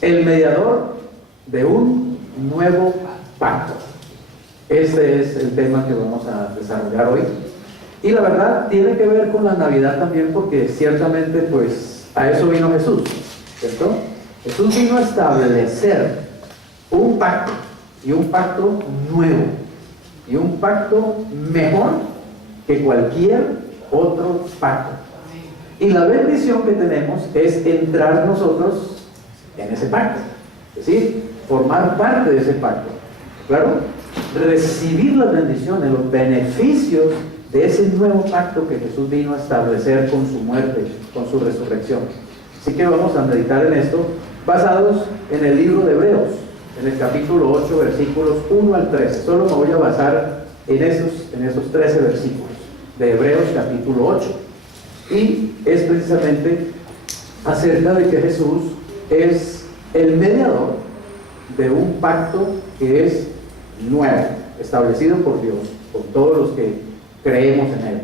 el mediador de un nuevo pacto. Este es el tema que vamos a desarrollar hoy. Y la verdad tiene que ver con la Navidad también, porque ciertamente pues a eso vino Jesús, ¿cierto? Jesús vino a establecer un pacto, y un pacto nuevo, y un pacto mejor que cualquier otro pacto. Y la bendición que tenemos es entrar nosotros en ese pacto, es decir, formar parte de ese pacto, claro, recibir las bendiciones, los beneficios de ese nuevo pacto que Jesús vino a establecer con su muerte, con su resurrección. Así que vamos a meditar en esto, basados en el libro de Hebreos, en el capítulo 8, versículos 1 al 13. Solo me voy a basar en esos 13 versículos de Hebreos capítulo 8. Y es precisamente acerca de que Jesús es el mediador de un pacto que es nuevo, establecido por Dios, por todos los que creemos en Él.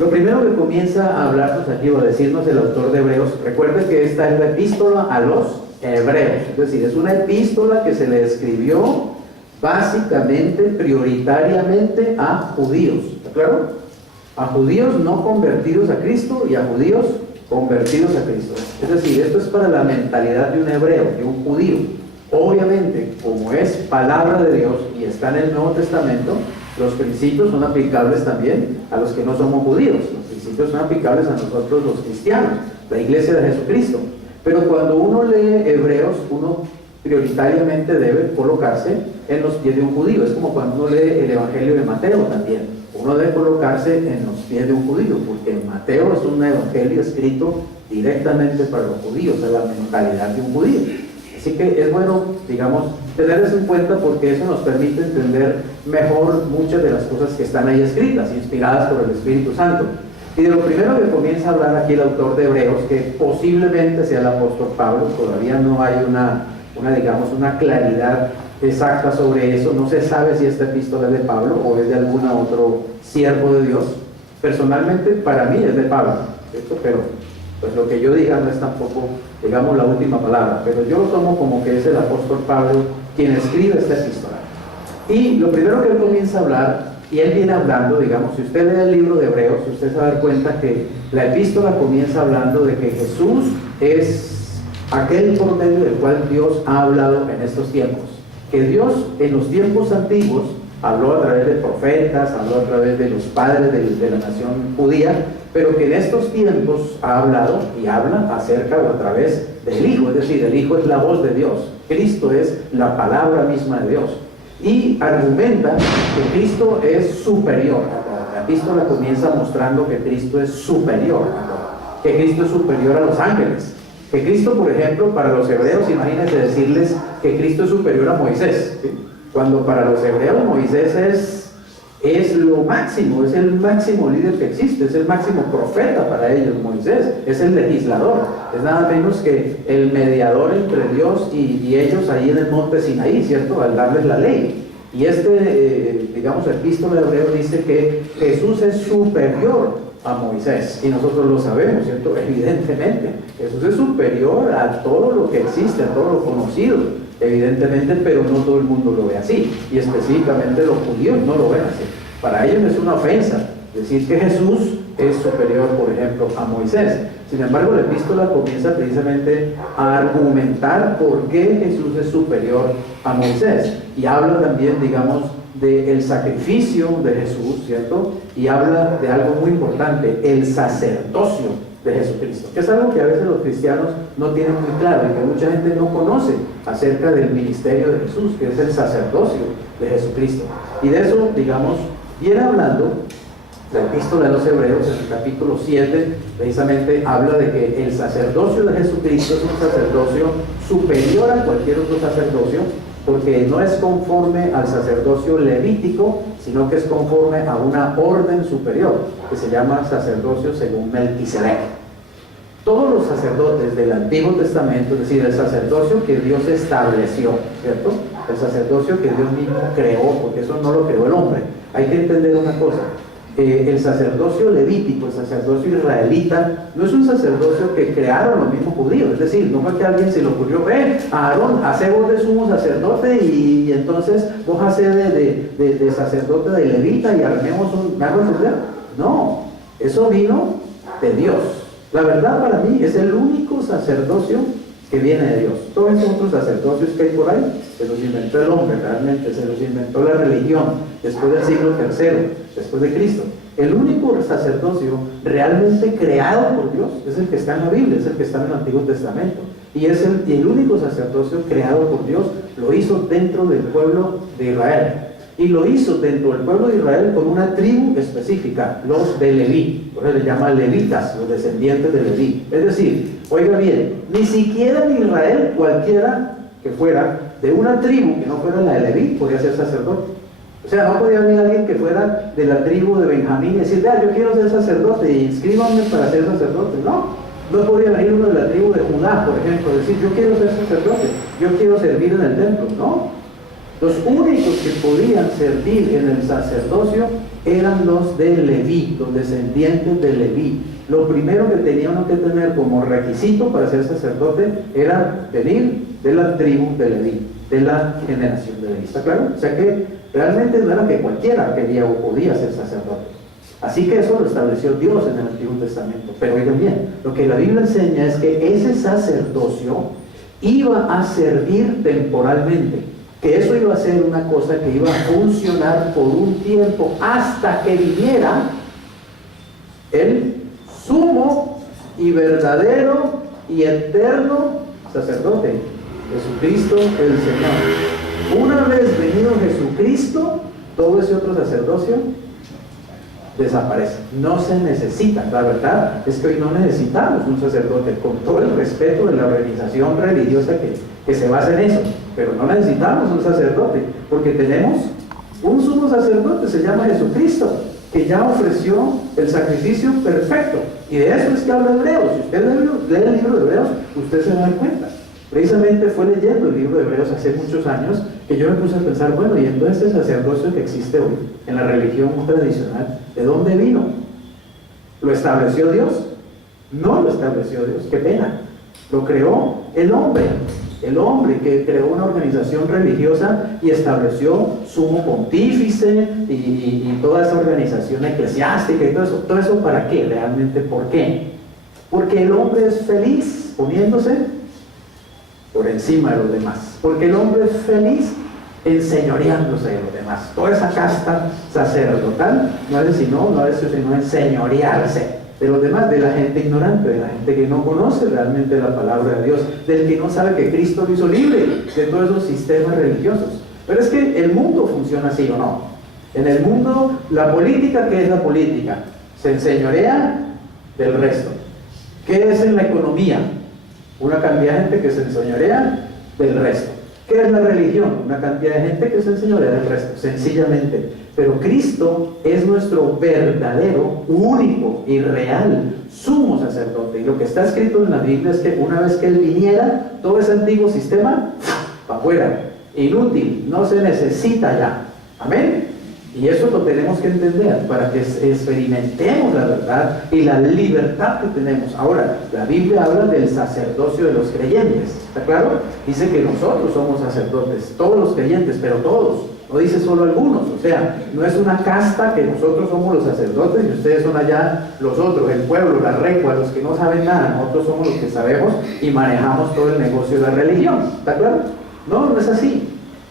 Lo primero que comienza a hablarnos aquí, o a decirnos el autor de Hebreos, recuerden que esta es la epístola a los Hebreos, es decir, es una epístola que se le escribió básicamente, prioritariamente a judíos, ¿está claro? A judíos no convertidos a Cristo y a judíos convertidos a Cristo. Es decir, esto es para la mentalidad de un hebreo, de un judío. Obviamente, como es palabra de Dios y está en el Nuevo Testamento, los principios son aplicables también a los que no somos judíos. Los principios son aplicables a nosotros los cristianos, la iglesia de Jesucristo. Pero cuando uno lee Hebreos, uno prioritariamente debe colocarse en los pies de un judío. Es como cuando uno lee el Evangelio de Mateo también. Uno debe colocarse en los pies de un judío, porque Mateo es un evangelio escrito directamente para los judíos, es la mentalidad de un judío. Así que es bueno, digamos, tener eso en cuenta, porque eso nos permite entender mejor muchas de las cosas que están ahí escritas, inspiradas por el Espíritu Santo. Y de lo primero que comienza a hablar aquí el autor de Hebreos, que posiblemente sea el apóstol Pablo, todavía no hay una claridad exacta sobre eso, no se sabe si esta epístola es de Pablo o es de algún otro siervo de Dios. Personalmente para mí es de Pablo, ¿cierto? Pero pues lo que yo diga no es tampoco, digamos, la última palabra, pero yo lo tomo como que es el apóstol Pablo quien escribe esta epístola. Y lo primero que él comienza a hablar, y él viene hablando, digamos, si usted lee el libro de Hebreos, usted se va a dar cuenta que la epístola comienza hablando de que Jesús es aquel por medio del cual Dios ha hablado en estos tiempos. Que Dios en los tiempos antiguos habló a través de profetas, habló a través de los padres de la nación judía, pero que en estos tiempos ha hablado y habla acerca o a través del Hijo, es decir, el Hijo es la voz de Dios, Cristo es la palabra misma de Dios, y argumenta que Cristo es superior. La epístola comienza mostrando que Cristo es superior, que Cristo es superior a los ángeles. Que Cristo, por ejemplo, para los hebreos, imagínense decirles que Cristo es superior a Moisés, ¿sí? Cuando para los hebreos Moisés es lo máximo, es el máximo líder que existe, es el máximo profeta para ellos. Moisés es el legislador, es nada menos que el mediador entre Dios y ellos ahí en el monte Sinaí, ¿cierto? Al darles la ley. Y digamos, epístola de Hebreos dice que Jesús es superior a Moisés, y nosotros lo sabemos, ¿cierto? Evidentemente, Jesús es superior a todo lo que existe, a todo lo conocido, evidentemente, pero no todo el mundo lo ve así, y específicamente los judíos no lo ven así. Para ellos es una ofensa decir que Jesús es superior, por ejemplo, a Moisés. Sin embargo, la epístola comienza precisamente a argumentar por qué Jesús es superior a Moisés, y habla también, digamos, del sacrificio de Jesús, ¿cierto? Y habla de algo muy importante, el sacerdocio de Jesucristo, que es algo que a veces los cristianos no tienen muy claro y que mucha gente no conoce acerca del ministerio de Jesús, que es el sacerdocio de Jesucristo. Y de eso, digamos, viene hablando la epístola de los Hebreos en el capítulo 7, precisamente habla de que el sacerdocio de Jesucristo es un sacerdocio superior a cualquier otro sacerdocio, porque no es conforme al sacerdocio levítico, sino que es conforme a una orden superior, que se llama sacerdocio según Melquisedec. Todos los sacerdotes del Antiguo Testamento, es decir, el sacerdocio que Dios estableció, ¿cierto? El sacerdocio que Dios mismo creó, porque eso no lo creó el hombre. Hay que entender una cosa, El sacerdocio levítico, el sacerdocio israelita, no es un sacerdocio que crearon los mismos judíos. Es decir, no fue que a alguien se le ocurrió, Aarón, hace vos de sumo sacerdote y entonces vos haces de sacerdote de levita y armemos un... No, eso vino de Dios. La verdad, para mí es el único sacerdocio que viene de Dios. Todos esos otros sacerdocios que hay por ahí se los inventó el hombre, realmente se los inventó la religión después del siglo III, después de Cristo. El único sacerdocio realmente creado por Dios es el que está en la Biblia, es el que está en el Antiguo Testamento, y es el único sacerdocio creado por Dios. Lo hizo dentro del pueblo de Israel, y lo hizo dentro del pueblo de Israel con una tribu específica, los de Leví. Por eso le llaman levitas, los descendientes de Leví. Es decir, oiga bien, ni siquiera en Israel cualquiera que fuera de una tribu que no fuera la de Leví podía ser sacerdote. O sea, no podía venir alguien que fuera de la tribu de Benjamín y decir, yo quiero ser sacerdote y inscríbanme para ser sacerdote. No podía venir uno de la tribu de Judá, por ejemplo, decir, yo quiero ser sacerdote, yo quiero servir en el templo. No, los únicos que podían servir en el sacerdocio eran los de Leví, los descendientes de Leví. Lo primero que tenía uno que tener como requisito para ser sacerdote era venir de la tribu de Leví, de la generación de Leví. ¿Está claro? O sea que realmente no era que cualquiera quería o podía ser sacerdote. Así que eso lo estableció Dios en el Antiguo Testamento. Pero oigan bien, lo que la Biblia enseña es que ese sacerdocio iba a servir temporalmente, que eso iba a ser una cosa que iba a funcionar por un tiempo hasta que viniera el sumo y verdadero y eterno sacerdote, Jesucristo el Señor. Una vez venido Jesucristo, todo ese otro sacerdocio desaparece, no se necesita. La verdad es que hoy no necesitamos un sacerdote, con todo el respeto de la organización religiosa que se basa en eso, pero no necesitamos un sacerdote, porque tenemos un sumo sacerdote, se llama Jesucristo, que ya ofreció el sacrificio perfecto. Y de eso es que habla Hebreos. Si usted lee el libro de Hebreos, usted se va a dar cuenta. Precisamente fue leyendo el libro de Hebreos hace muchos años que yo me puse a pensar, bueno, y entonces este sacerdocio que existe hoy en la religión tradicional, ¿de dónde vino? ¿Lo estableció Dios? No lo estableció Dios, qué pena. Lo creó el hombre que creó una organización religiosa y estableció sumo pontífice y toda esa organización eclesiástica y todo eso ¿para qué? Realmente, ¿por qué? Porque el hombre es feliz poniéndose por encima de los demás, porque el hombre es feliz enseñoreándose de los demás. Toda esa casta sacerdotal no es sino enseñorearse de los demás, de la gente ignorante, de la gente que no conoce realmente la palabra de Dios, del que no sabe que Cristo lo hizo libre de todos esos sistemas religiosos. Pero es que el mundo funciona así, ¿o no? En el mundo, la política, ¿qué es la política? Se enseñorea del resto. ¿Qué es en la economía? Una cantidad de gente que se enseñorea del resto. ¿Qué es la religión? Una cantidad de gente que se enseñorea del resto, sencillamente. Pero Cristo es nuestro verdadero, único y real sumo sacerdote. Y lo que está escrito en la Biblia es que una vez que Él viniera, todo ese antiguo sistema, para afuera, inútil, no se necesita ya. Amén. Y eso lo tenemos que entender para que experimentemos la verdad y la libertad que tenemos. Ahora, la Biblia habla del sacerdocio de los creyentes, ¿está claro? Dice que nosotros somos sacerdotes, todos los creyentes, pero todos, no dice solo algunos. O sea, no es una casta que nosotros somos los sacerdotes y ustedes son allá los otros, el pueblo, la recua, los que no saben nada. Nosotros somos los que sabemos y manejamos todo el negocio de la religión, ¿está claro? No, no es así.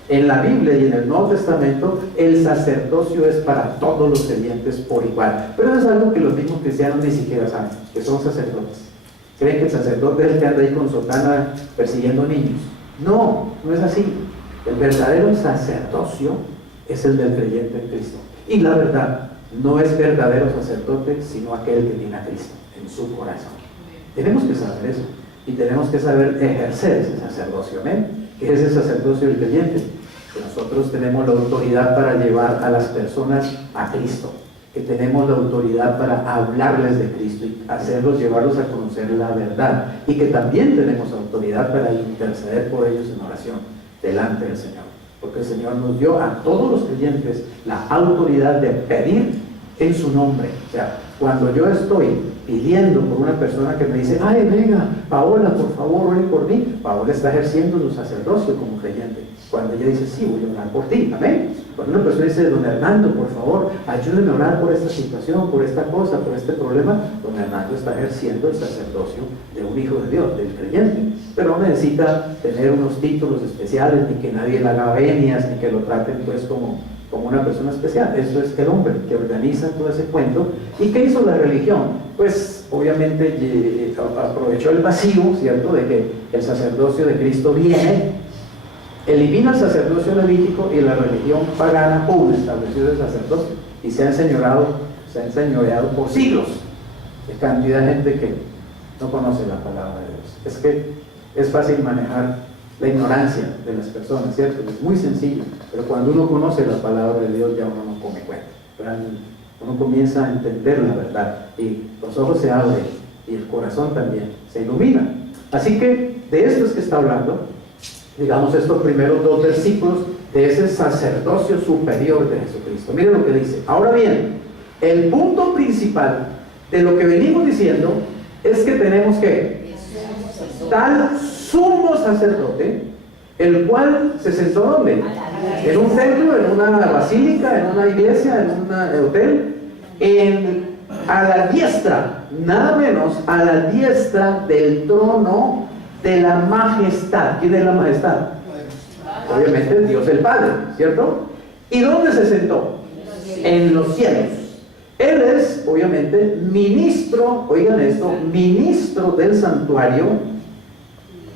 En la Biblia y en el Nuevo Testamento, el sacerdocio es para todos los creyentes por igual. Pero eso es algo que los mismos cristianos ni siquiera saben, que son sacerdotes. Creen que el sacerdote es el que anda ahí con sotana persiguiendo niños. No, no es así. El verdadero sacerdocio es el del creyente en Cristo. Y la verdad, no es verdadero sacerdote, sino aquel que tiene a Cristo en su corazón. Tenemos que saber eso. Y tenemos que saber ejercer ese sacerdocio. ¿Amén? ¿Qué es el sacerdocio del creyente? Que nosotros tenemos la autoridad para llevar a las personas a Cristo, que tenemos la autoridad para hablarles de Cristo y llevarlos a conocer la verdad, y que también tenemos autoridad para interceder por ellos en oración delante del Señor, porque el Señor nos dio a todos los creyentes la autoridad de pedir en su nombre. O sea, cuando yo estoy pidiendo por una persona que me dice, ay, venga, Paola, por favor, ore por mí, Paola está ejerciendo su sacerdocio como creyente. Cuando ella dice, sí, voy a orar por ti, amén. Cuando una persona dice, don Hernando, por favor, ayúdeme a orar por esta situación, por esta cosa, por este problema, don Hernando está ejerciendo el sacerdocio de un hijo de Dios, del creyente. Pero no necesita tener unos títulos especiales, ni que nadie le haga venias, ni que lo traten pues como una persona especial. Eso es el hombre que organiza todo ese cuento. ¿Y qué hizo la religión? Pues obviamente aprovechó el vacío, ¿cierto?, de que el sacerdocio de Cristo viene, elimina el sacerdocio levítico y la religión pagana, estableció el sacerdocio y se ha enseñoreado por siglos de cantidad de gente que no conoce la palabra de Dios. Es que es fácil manejar la ignorancia de las personas, ¿cierto? Es muy sencillo, pero cuando uno conoce la palabra de Dios ya uno no come cuenta. Uno comienza a entender la verdad y los ojos se abren y el corazón también se ilumina. Así que de esto es que está hablando, digamos, estos primeros 2 versículos de ese sacerdocio superior de Jesucristo. Miren lo que dice. Ahora bien, el punto principal de lo que venimos diciendo es que tenemos que tal sumo sacerdote, el cual se sentó ¿dónde? En un templo, en una basílica, en una iglesia, en un hotel, a la diestra, nada menos, a la diestra del trono de la majestad. ¿Quién es la majestad? Obviamente Dios el Padre, ¿cierto? ¿Y dónde se sentó? En los cielos. Él es, obviamente, ministro, oigan esto, ministro del santuario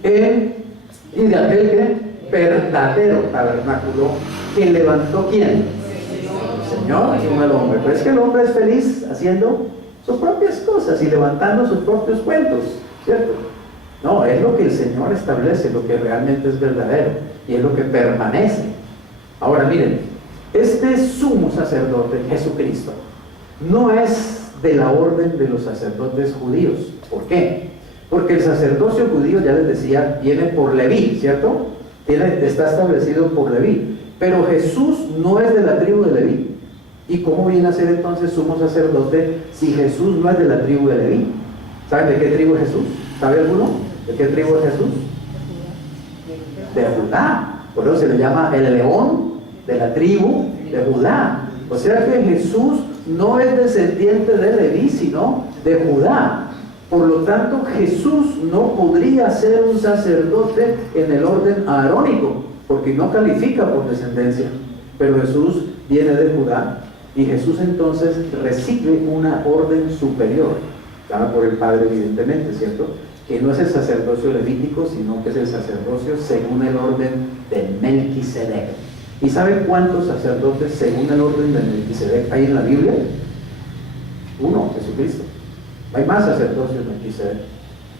y de aquel que verdadero tabernáculo que levantó ¿quién? El Señor y no el hombre. Pero es que el hombre es feliz haciendo sus propias cosas y levantando sus propios cuentos, ¿cierto? No, es lo que el Señor establece, lo que realmente es verdadero y es lo que permanece. Ahora miren, este sumo sacerdote, Jesucristo, no es de la orden de los sacerdotes judíos. ¿Por qué? Porque el sacerdocio judío, ya les decía, viene por Leví, ¿cierto? Está establecido por Leví. Pero Jesús no es de la tribu de Leví. ¿Y cómo viene a ser entonces sumo sacerdote si Jesús no es de la tribu de Leví? ¿Saben de qué tribu es Jesús? ¿Sabe alguno? ¿De qué tribu es Jesús? De Judá. Por eso se le llama el león de la tribu de Judá. O sea que Jesús no es descendiente de Leví, sino de Judá. Por lo tanto, Jesús no podría ser un sacerdote en el orden arónico, porque no califica por descendencia. Pero Jesús viene de Judá y Jesús entonces recibe una orden superior, dada por el Padre evidentemente, ¿cierto? Que no es el sacerdocio levítico, sino que es el sacerdocio según el orden de Melquisedec. ¿Y saben cuántos sacerdotes según el orden de Melquisedec hay en la Biblia? Uno, Jesucristo. Hay más sacerdocios de Melquisedec.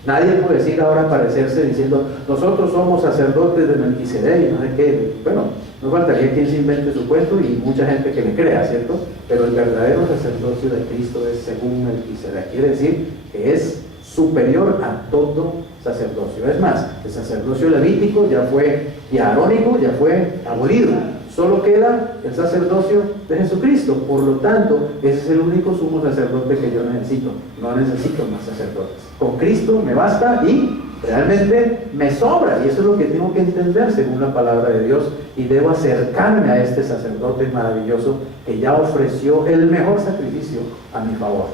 Nadie puede decir ahora parecerse diciendo, nosotros somos sacerdotes de Melquisedec y no sé qué. Bueno, no faltaría quien se invente su puesto y mucha gente que le crea, ¿cierto? Pero el verdadero sacerdocio de Cristo es según Melquisedec. Quiere decir que es superior a todo sacerdocio. Es más, el sacerdocio levítico ya fue, y arónico ya fue abolido. Solo queda el sacerdocio de Jesucristo. Por lo tanto, ese es el único sumo sacerdote que yo necesito. No necesito más sacerdotes. Con Cristo me basta y realmente me sobra. Y eso es lo que tengo que entender según la palabra de Dios. Y debo acercarme a este sacerdote maravilloso que ya ofreció el mejor sacrificio a mi favor.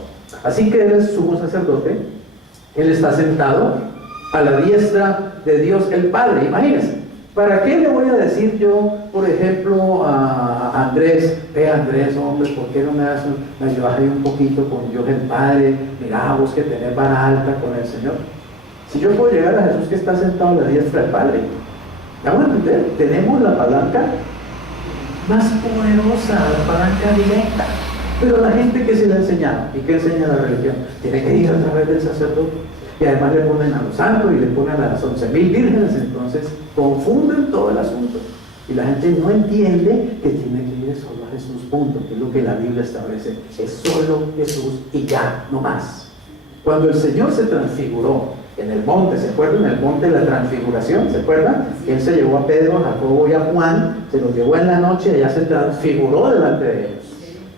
Así que Él es sumo sacerdote. Él está sentado a la diestra de Dios el Padre. Imagínense. ¿Para qué le voy a decir yo, por ejemplo, a Andrés, Andrés, hombre, ¿por qué no me ayudas ahí un poquito con Dios el Padre? Mira, vos que tenés vara alta con el Señor. Si yo puedo llegar a Jesús que está sentado a la diestra del Padre, ¿vamos a entender? Tenemos la palanca más poderosa, la palanca directa. Pero la gente que se le ha enseñado, ¿y qué enseña la religión? Tiene que ir a través del sacerdote. Y además le ponen a los santos y le ponen a las 11.000 vírgenes, entonces confunden todo el asunto. Y la gente no entiende que tiene que ir solo a Jesús, punto, que es lo que la Biblia establece. Es solo Jesús y ya, no más. Cuando el Señor se transfiguró en el monte, ¿se acuerdan? En el monte de la transfiguración, ¿se acuerdan? Él se llevó a Pedro, a Jacobo y a Juan, se los llevó en la noche y ya se transfiguró delante de ellos.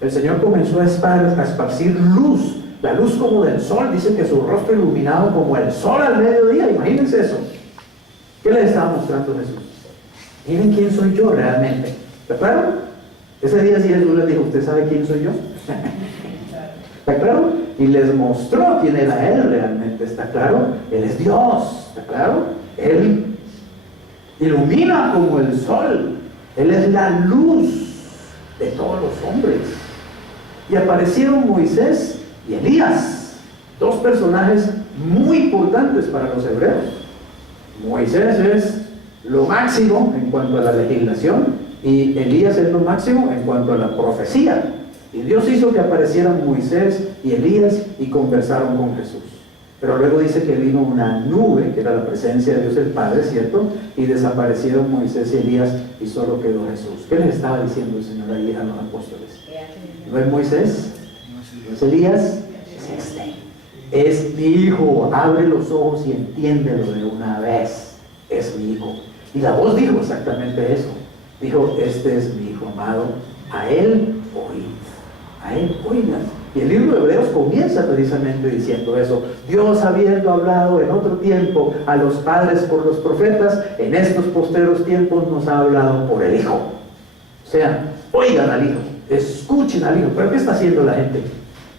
el Señor comenzó a esparcir luz, la luz como del sol. Dice que su rostro iluminado como el sol al mediodía. Imagínense eso. ¿Qué les estaba mostrando Jesús? Miren quién soy yo realmente. ¿Está claro? Ese día sí Jesús les dijo, ¿usted sabe quién soy yo? ¿Está claro? Y les mostró quién era Él realmente. ¿Está claro? Él es Dios. ¿Está claro? Él ilumina como el sol. Él es la luz de todos los hombres. Y aparecieron Moisés y Elías, dos personajes muy importantes para los hebreos. Moisés es lo máximo en cuanto a la legislación y Elías es lo máximo en cuanto a la profecía. Y Dios hizo que aparecieran Moisés y Elías y conversaron con Jesús. Pero luego dice que vino una nube, que era la presencia de Dios el Padre, ¿cierto? Y desaparecieron Moisés y Elías y solo quedó Jesús. ¿Qué les estaba diciendo el Señor ahí a los apóstoles? ¿No es Moisés? ¿No es Elías? Es este. Es mi hijo. Abre los ojos y entiéndelo de una vez. Es mi hijo. Y la voz dijo exactamente eso. Dijo, este es mi hijo amado. A él oíd. A él oigan. Y el libro de Hebreos comienza precisamente diciendo eso. Dios, habiendo hablado en otro tiempo a los padres por los profetas, en estos postreros tiempos nos ha hablado por el Hijo. O sea, oigan al Hijo, escuchen al Hijo. ¿Pero qué está haciendo la gente?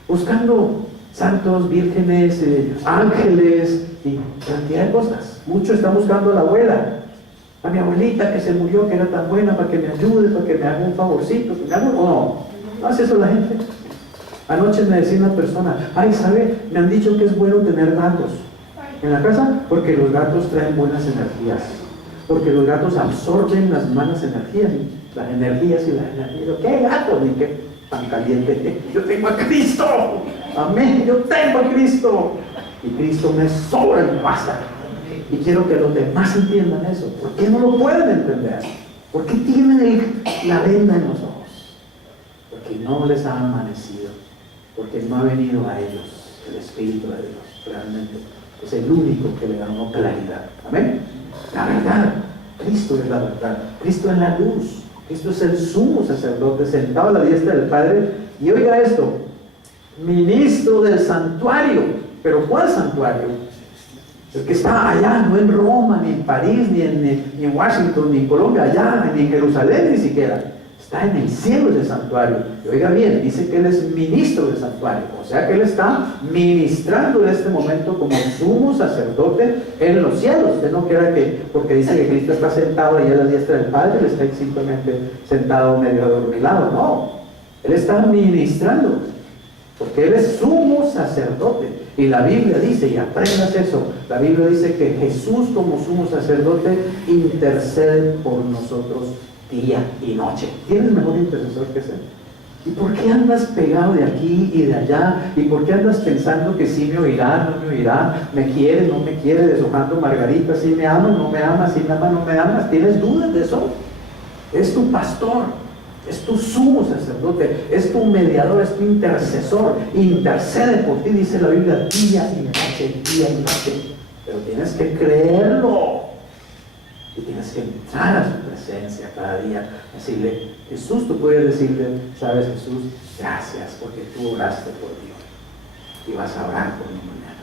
Buscando santos, vírgenes, ángeles y cantidad de cosas. Muchos están buscando a la abuela, a mi abuelita que se murió, que era tan buena, para que me ayude, para que me haga un favorcito, que me haga... No hace eso la gente. Anoche me decía una persona, ay, ¿sabe? Me han dicho que es bueno tener gatos en la casa porque los gatos traen buenas energías, porque los gatos absorben las malas energías, las energías y las energías. ¿Qué gato? Ni qué tan caliente. Yo tengo a Cristo. Amén. Yo tengo a Cristo. Y Cristo me sobra y me basta. Y quiero que los demás entiendan eso. ¿Por qué no lo pueden entender? ¿Por qué tienen la venda en los ojos? Porque no les ha amanecido. Porque no ha venido a ellos el Espíritu de Dios. Realmente es el único que le da una claridad. Amén. La verdad. Cristo es la verdad. Cristo es la luz. Cristo es el sumo sacerdote sentado a la diestra del Padre. Y oiga esto, ministro del santuario. ¿Pero cuál santuario? El que está allá, no en Roma, ni en París, ni en Washington, ni en Colombia, allá, ni en Jerusalén ni siquiera. Está en el cielo del santuario. Y oiga bien, dice que Él es ministro del santuario. O sea que Él está ministrando en este momento como sumo sacerdote en los cielos. Usted no quiera que, porque dice que Cristo está sentado ahí a la diestra del Padre, Él está simplemente sentado medio adormilado. No, Él está ministrando. Porque Él es sumo sacerdote. Y la Biblia dice, y aprendas eso, la Biblia dice que Jesús como sumo sacerdote intercede por nosotros día y noche. ¿Tienes mejor intercesor que ese? ¿Y por qué andas pegado de aquí y de allá? ¿Y por qué andas pensando que sí me oirá, no me oirá? ¿Me quiere, no me quiere? Deshojando margaritas, ¿sí me ama, no me ama? ¿Sí me ama, no me amas? ¿Tienes dudas de eso? Es tu pastor, es tu sumo sacerdote, es tu mediador, es tu intercesor. Intercede por ti, dice la Biblia, día y noche, día y noche. Pero tienes que creerlo. Y tienes que entrar a su presencia cada día, decirle, Jesús, tú puedes decirle, sabes Jesús, gracias porque tú oraste por mí y vas a orar por mí mañana.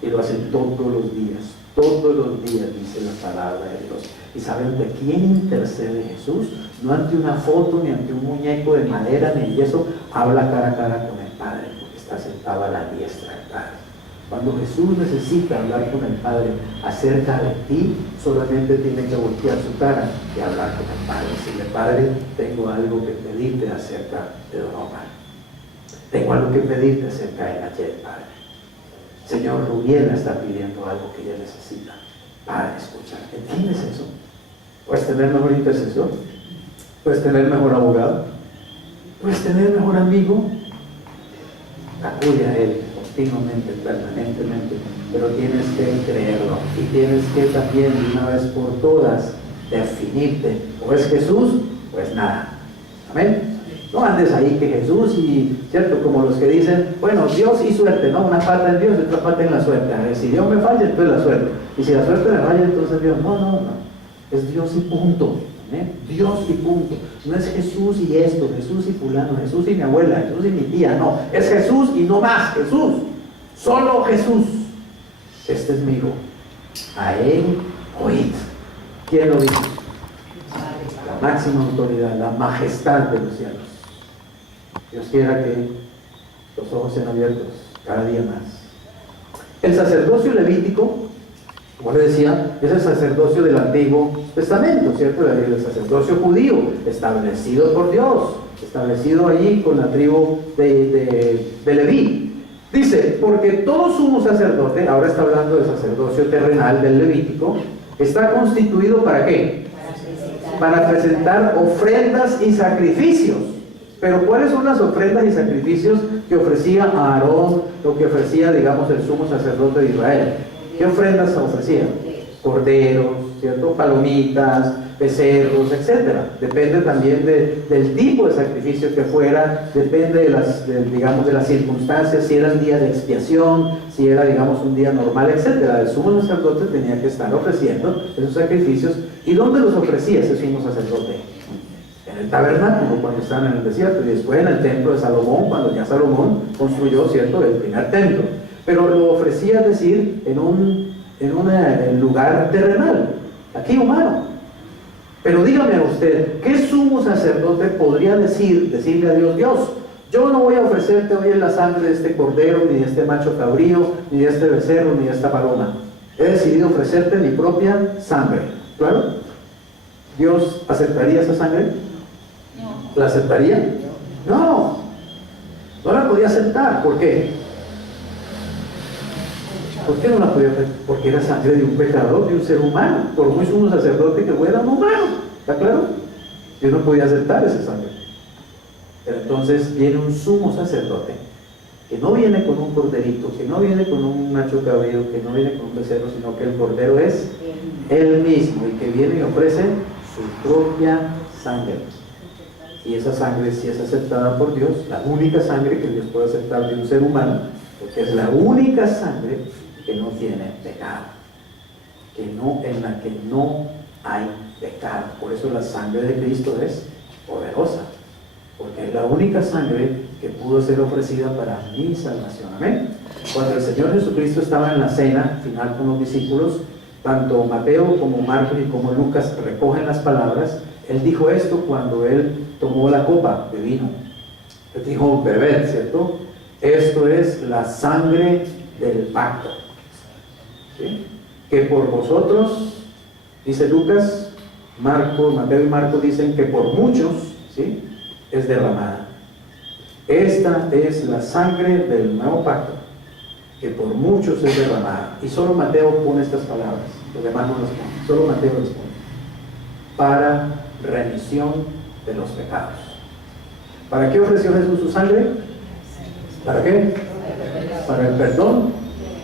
Y lo hacen todos los días dice la palabra de Dios. ¿Y saben de quién intercede Jesús? No ante una foto, ni ante un muñeco de madera, ni eso, habla cara a cara con el Padre, porque está sentado a la diestra del Padre. Cuando Jesús necesita hablar con el Padre acerca de ti, solamente tiene que voltear su cara y hablar con el Padre. Decirle, Padre, tengo algo que pedirte acerca de Don Omar. Tengo algo que pedirte acerca de Nayel, Padre. Señor, Rubiela está pidiendo algo que ella necesita. Padre, escucha, ¿entiendes eso? Puedes tener mejor intercesor, puedes tener mejor abogado, puedes tener mejor amigo. Acude a Él continuamente, permanentemente, pero tienes que creerlo y tienes que también de una vez por todas definirte, o es Jesús o es nada. Amén. No andes ahí que Jesús y, cierto, como los que dicen, bueno, Dios y suerte, ¿no? Una pata en Dios y otra pata en la suerte. A ver, si Dios me falla, entonces la suerte. Y si la suerte me falla, entonces Dios, no. Es Dios y punto. Dios y punto. No es Jesús y esto, Jesús y fulano, Jesús y mi abuela, Jesús y mi tía, no, es Jesús y no más, Jesús, solo Jesús. Este es mi hijo, a él oíd. ¿Quién lo dijo? La máxima autoridad, la majestad de los cielos. Dios quiera que los ojos sean abiertos cada día más. El sacerdocio levítico, como les decía, es el sacerdocio del Antiguo Testamento, ¿cierto? El sacerdocio judío, establecido por Dios, establecido allí con la tribu de Leví. Dice, porque todo sumo sacerdote, ahora está hablando del sacerdocio terrenal del Levítico, está constituido ¿para qué? Para presentar ofrendas y sacrificios. Pero ¿cuáles son las ofrendas y sacrificios que ofrecía Aarón, lo que ofrecía, digamos, el sumo sacerdote de Israel? ¿Qué ofrendas ofrecía? Corderos, ¿cierto? Palomitas, becerros, etc. Depende también del tipo de sacrificio que fuera, depende de las circunstancias, si era el día de expiación, si era, digamos, un día normal, etc. El sumo sacerdote tenía que estar ofreciendo esos sacrificios. ¿Y dónde los ofrecía ese sumo sacerdote? En el tabernáculo, cuando estaban en el desierto, y después en el templo de Salomón, cuando ya Salomón construyó, ¿cierto?, el primer templo. Pero lo ofrecía, es decir, en un lugar terrenal, aquí humano. Pero dígame a usted, ¿qué sumo sacerdote podría decirle a Dios, Dios, yo no voy a ofrecerte hoy la sangre de este cordero, ni de este macho cabrío, ni de este becerro, ni de esta paloma? He decidido ofrecerte mi propia sangre. ¿Claro? ¿Dios aceptaría esa sangre? No. ¿La aceptaría? No. No la podía aceptar. ¿Por qué? ¿Por qué no la podía aceptar? Porque era sangre de un pecador, de un ser humano, por muy sumo sacerdote que fuera un humano. ¿Está claro? Dios no podía aceptar esa sangre. Pero entonces viene un sumo sacerdote que no viene con un corderito, que no viene con un macho cabrío, que no viene con un becerro, sino que el cordero es él mismo, y que viene y ofrece su propia sangre. Y esa sangre sí es aceptada por Dios, la única sangre que Dios puede aceptar de un ser humano, porque es la única sangre que no tiene pecado, en la que no hay pecado. Por eso la sangre de Cristo es poderosa, porque es la única sangre que pudo ser ofrecida para mi salvación. Amén. Cuando el Señor Jesucristo estaba en la cena final con los discípulos, tanto Mateo como Marcos y como Lucas recogen las palabras. Él dijo esto cuando él tomó la copa de vino. Él dijo, bebed, ¿cierto? Esto es la sangre del pacto, ¿sí? Que por vosotros, dice Lucas, Mateo y Marcos dicen que por muchos, ¿sí?, es derramada. Esta es la sangre del nuevo pacto, que por muchos es derramada. Y solo Mateo pone estas palabras, los demás no las ponen, solo Mateo las pone. Para remisión de los pecados. ¿Para qué ofreció Jesús su sangre? ¿Para qué? Para el perdón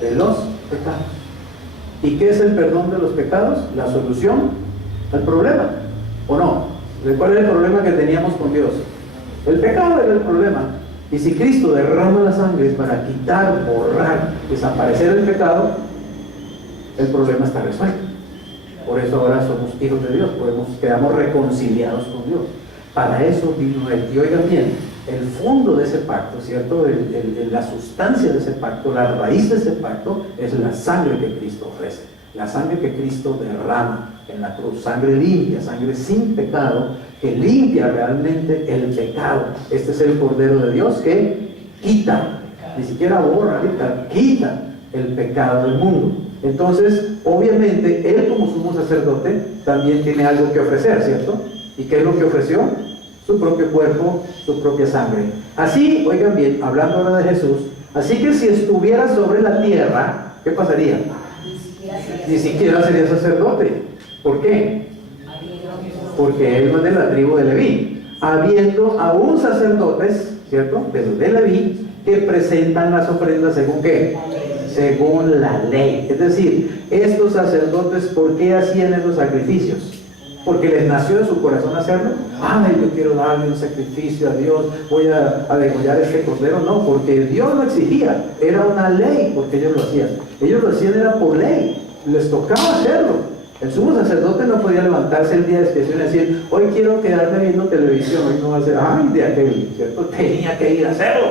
de los pecados. ¿Y qué es el perdón de los pecados? La solución al problema, ¿o no? ¿Cuál era el problema que teníamos con Dios? El pecado era el problema. Y si Cristo derrama la sangre para quitar, borrar, desaparecer el pecado, el problema está resuelto. Por eso ahora somos hijos de Dios, quedamos reconciliados con Dios. Para eso vino Él. Y oigan bien, el fondo de ese pacto, ¿cierto? La sustancia de ese pacto, la raíz de ese pacto es la sangre que Cristo ofrece, la sangre que Cristo derrama en la cruz, sangre limpia, sangre sin pecado, que limpia realmente el pecado. Este es el Cordero de Dios que quita, ni siquiera borra, quita el pecado del mundo. Entonces, obviamente, Él como sumo sacerdote también tiene algo que ofrecer, ¿cierto? ¿Y qué es lo que ofreció? Su propio cuerpo, su propia sangre. Así, oigan bien, hablando ahora de Jesús, así que si estuviera sobre la tierra, ¿qué pasaría? Ni siquiera sería sacerdote. ¿Por qué? Porque Él no es de la tribu de Leví. Habiendo aún sacerdotes, ¿cierto?, de los de Leví, que presentan las ofrendas según ¿qué? Según la ley. Es decir, estos sacerdotes, ¿por qué hacían esos sacrificios? Porque les nació de su corazón hacerlo. Ay, yo quiero darle un sacrificio a Dios, voy a degollar este cordero. No, porque Dios lo exigía, era una ley porque ellos lo hacían. Ellos lo hacían era por ley, les tocaba hacerlo. El sumo sacerdote no podía levantarse el día de expiación y decir, hoy quiero quedarme viendo televisión, hoy no va a ser, ay, de aquel, ¿cierto? Tenía que ir a hacerlo,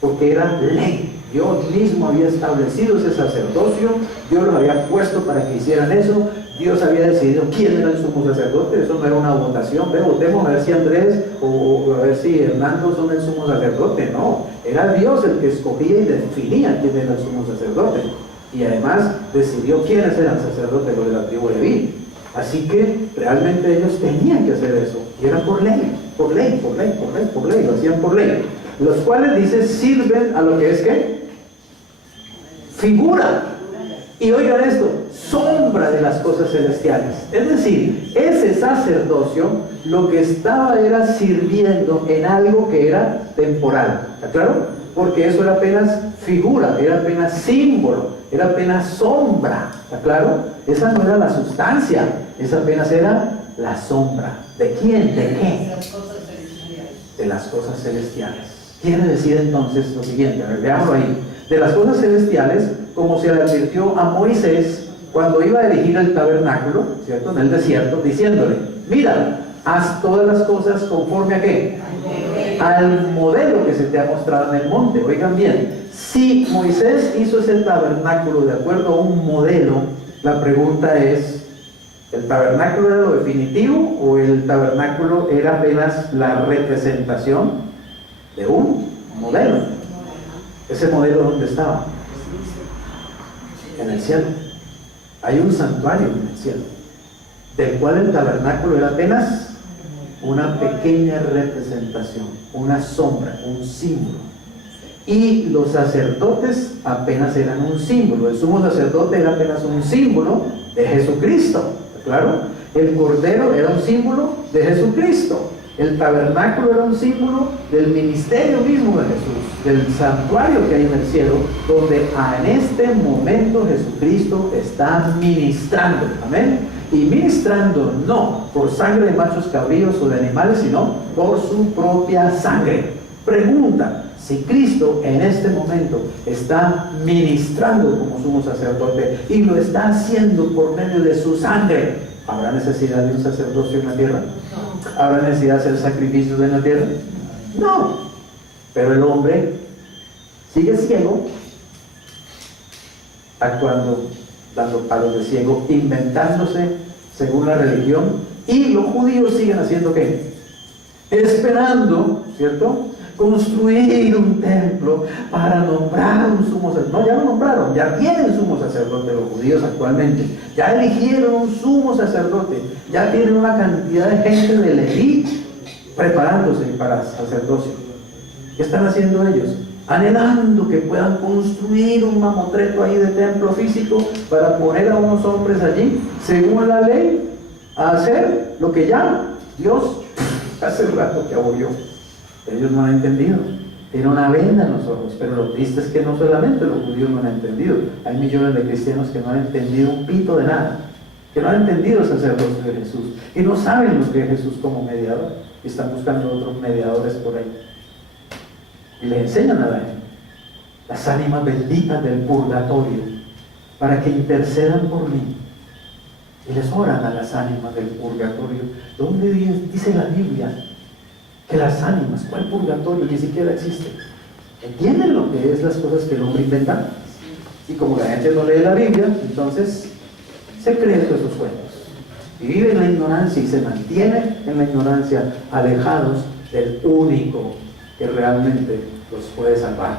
porque era ley. Dios mismo había establecido ese sacerdocio, Dios los había puesto para que hicieran eso, Dios había decidido quién era el sumo sacerdote. Eso no era una votación, pero votemos a ver si Andrés o a ver si Hernando son el sumo sacerdote. No, era Dios el que escogía y definía quién era el sumo sacerdote, y además decidió quiénes eran sacerdotes, los de la tribu de Leví. Así que realmente ellos tenían que hacer eso, y era por ley, por ley, por ley, por ley, por ley, lo hacían por ley. Los cuales, dice, sirven a lo que es ¿qué? Figura. Y oigan esto, sombra de las cosas celestiales. Es decir, ese sacerdocio lo que estaba era sirviendo en algo que era temporal. ¿Está claro? Porque eso era apenas figura, era apenas símbolo, era apenas sombra. ¿Está claro? Esa no era la sustancia, esa apenas era la sombra. ¿De quién? ¿De qué? De las cosas celestiales. Quiere decir entonces lo siguiente, a ver, veámoslo ahí. De las cosas celestiales, como se le advirtió a Moisés cuando iba a erigir el tabernáculo, ¿cierto? En el desierto, diciéndole, mira, haz todas las cosas conforme a ¿qué? Al modelo que se te ha mostrado en el monte. Oigan bien, si Moisés hizo ese tabernáculo de acuerdo a un modelo, la pregunta es, ¿el tabernáculo era lo definitivo o el tabernáculo era apenas la representación de un modelo? ¿Ese modelo dónde estaba? En el cielo. Hay un santuario en el cielo, del cual el tabernáculo era apenas una pequeña representación, una sombra, un símbolo. Y los sacerdotes apenas eran un símbolo. El sumo sacerdote era apenas un símbolo de Jesucristo. ¿Claro? El cordero era un símbolo de Jesucristo. El tabernáculo era un símbolo del ministerio mismo de Jesús, del santuario que hay en el cielo, donde en este momento Jesucristo está ministrando. Amén. Y ministrando no por sangre de machos cabríos o de animales, sino por su propia sangre. Pregunta, si Cristo en este momento está ministrando como sumo sacerdote y lo está haciendo por medio de su sangre, ¿habrá necesidad de un sacerdocio en la tierra? ¿Habrá necesidad de hacer sacrificios en la tierra? No. Pero el hombre sigue ciego, actuando, dando palos de ciego, inventándose según la religión, y los judíos siguen haciendo ¿qué? Esperando, ¿cierto?, construir un templo para nombrar un sumo sacerdote. No, ya lo nombraron, ya tienen sumo sacerdote los judíos actualmente, ya eligieron un sumo sacerdote, ya tienen una cantidad de gente de Leví preparándose para sacerdocio. ¿Qué están haciendo ellos? Anhelando que puedan construir un mamotreto ahí de templo físico para poner a unos hombres allí, según la ley, a hacer lo que ya Dios hace rato que abolió. Ellos no han entendido, tienen una venda en los ojos. Pero lo triste es que no solamente los judíos no han entendido, hay millones de cristianos que no han entendido un pito de nada, que no han entendido el sacerdocio de Jesús y no saben lo que es Jesús como mediador, y están buscando otros mediadores por ahí y les enseñan a la gente las ánimas benditas del purgatorio para que intercedan por mí, y les oran a las ánimas del purgatorio. ¿Dónde dice la Biblia que las ánimas, cuál purgatorio? Ni siquiera existe. ¿Entienden lo que es las cosas que el hombre inventa? Y como la gente no lee la Biblia, entonces se creen todos esos cuentos y viven en la ignorancia y se mantienen en la ignorancia, alejados del único que realmente los puede salvar,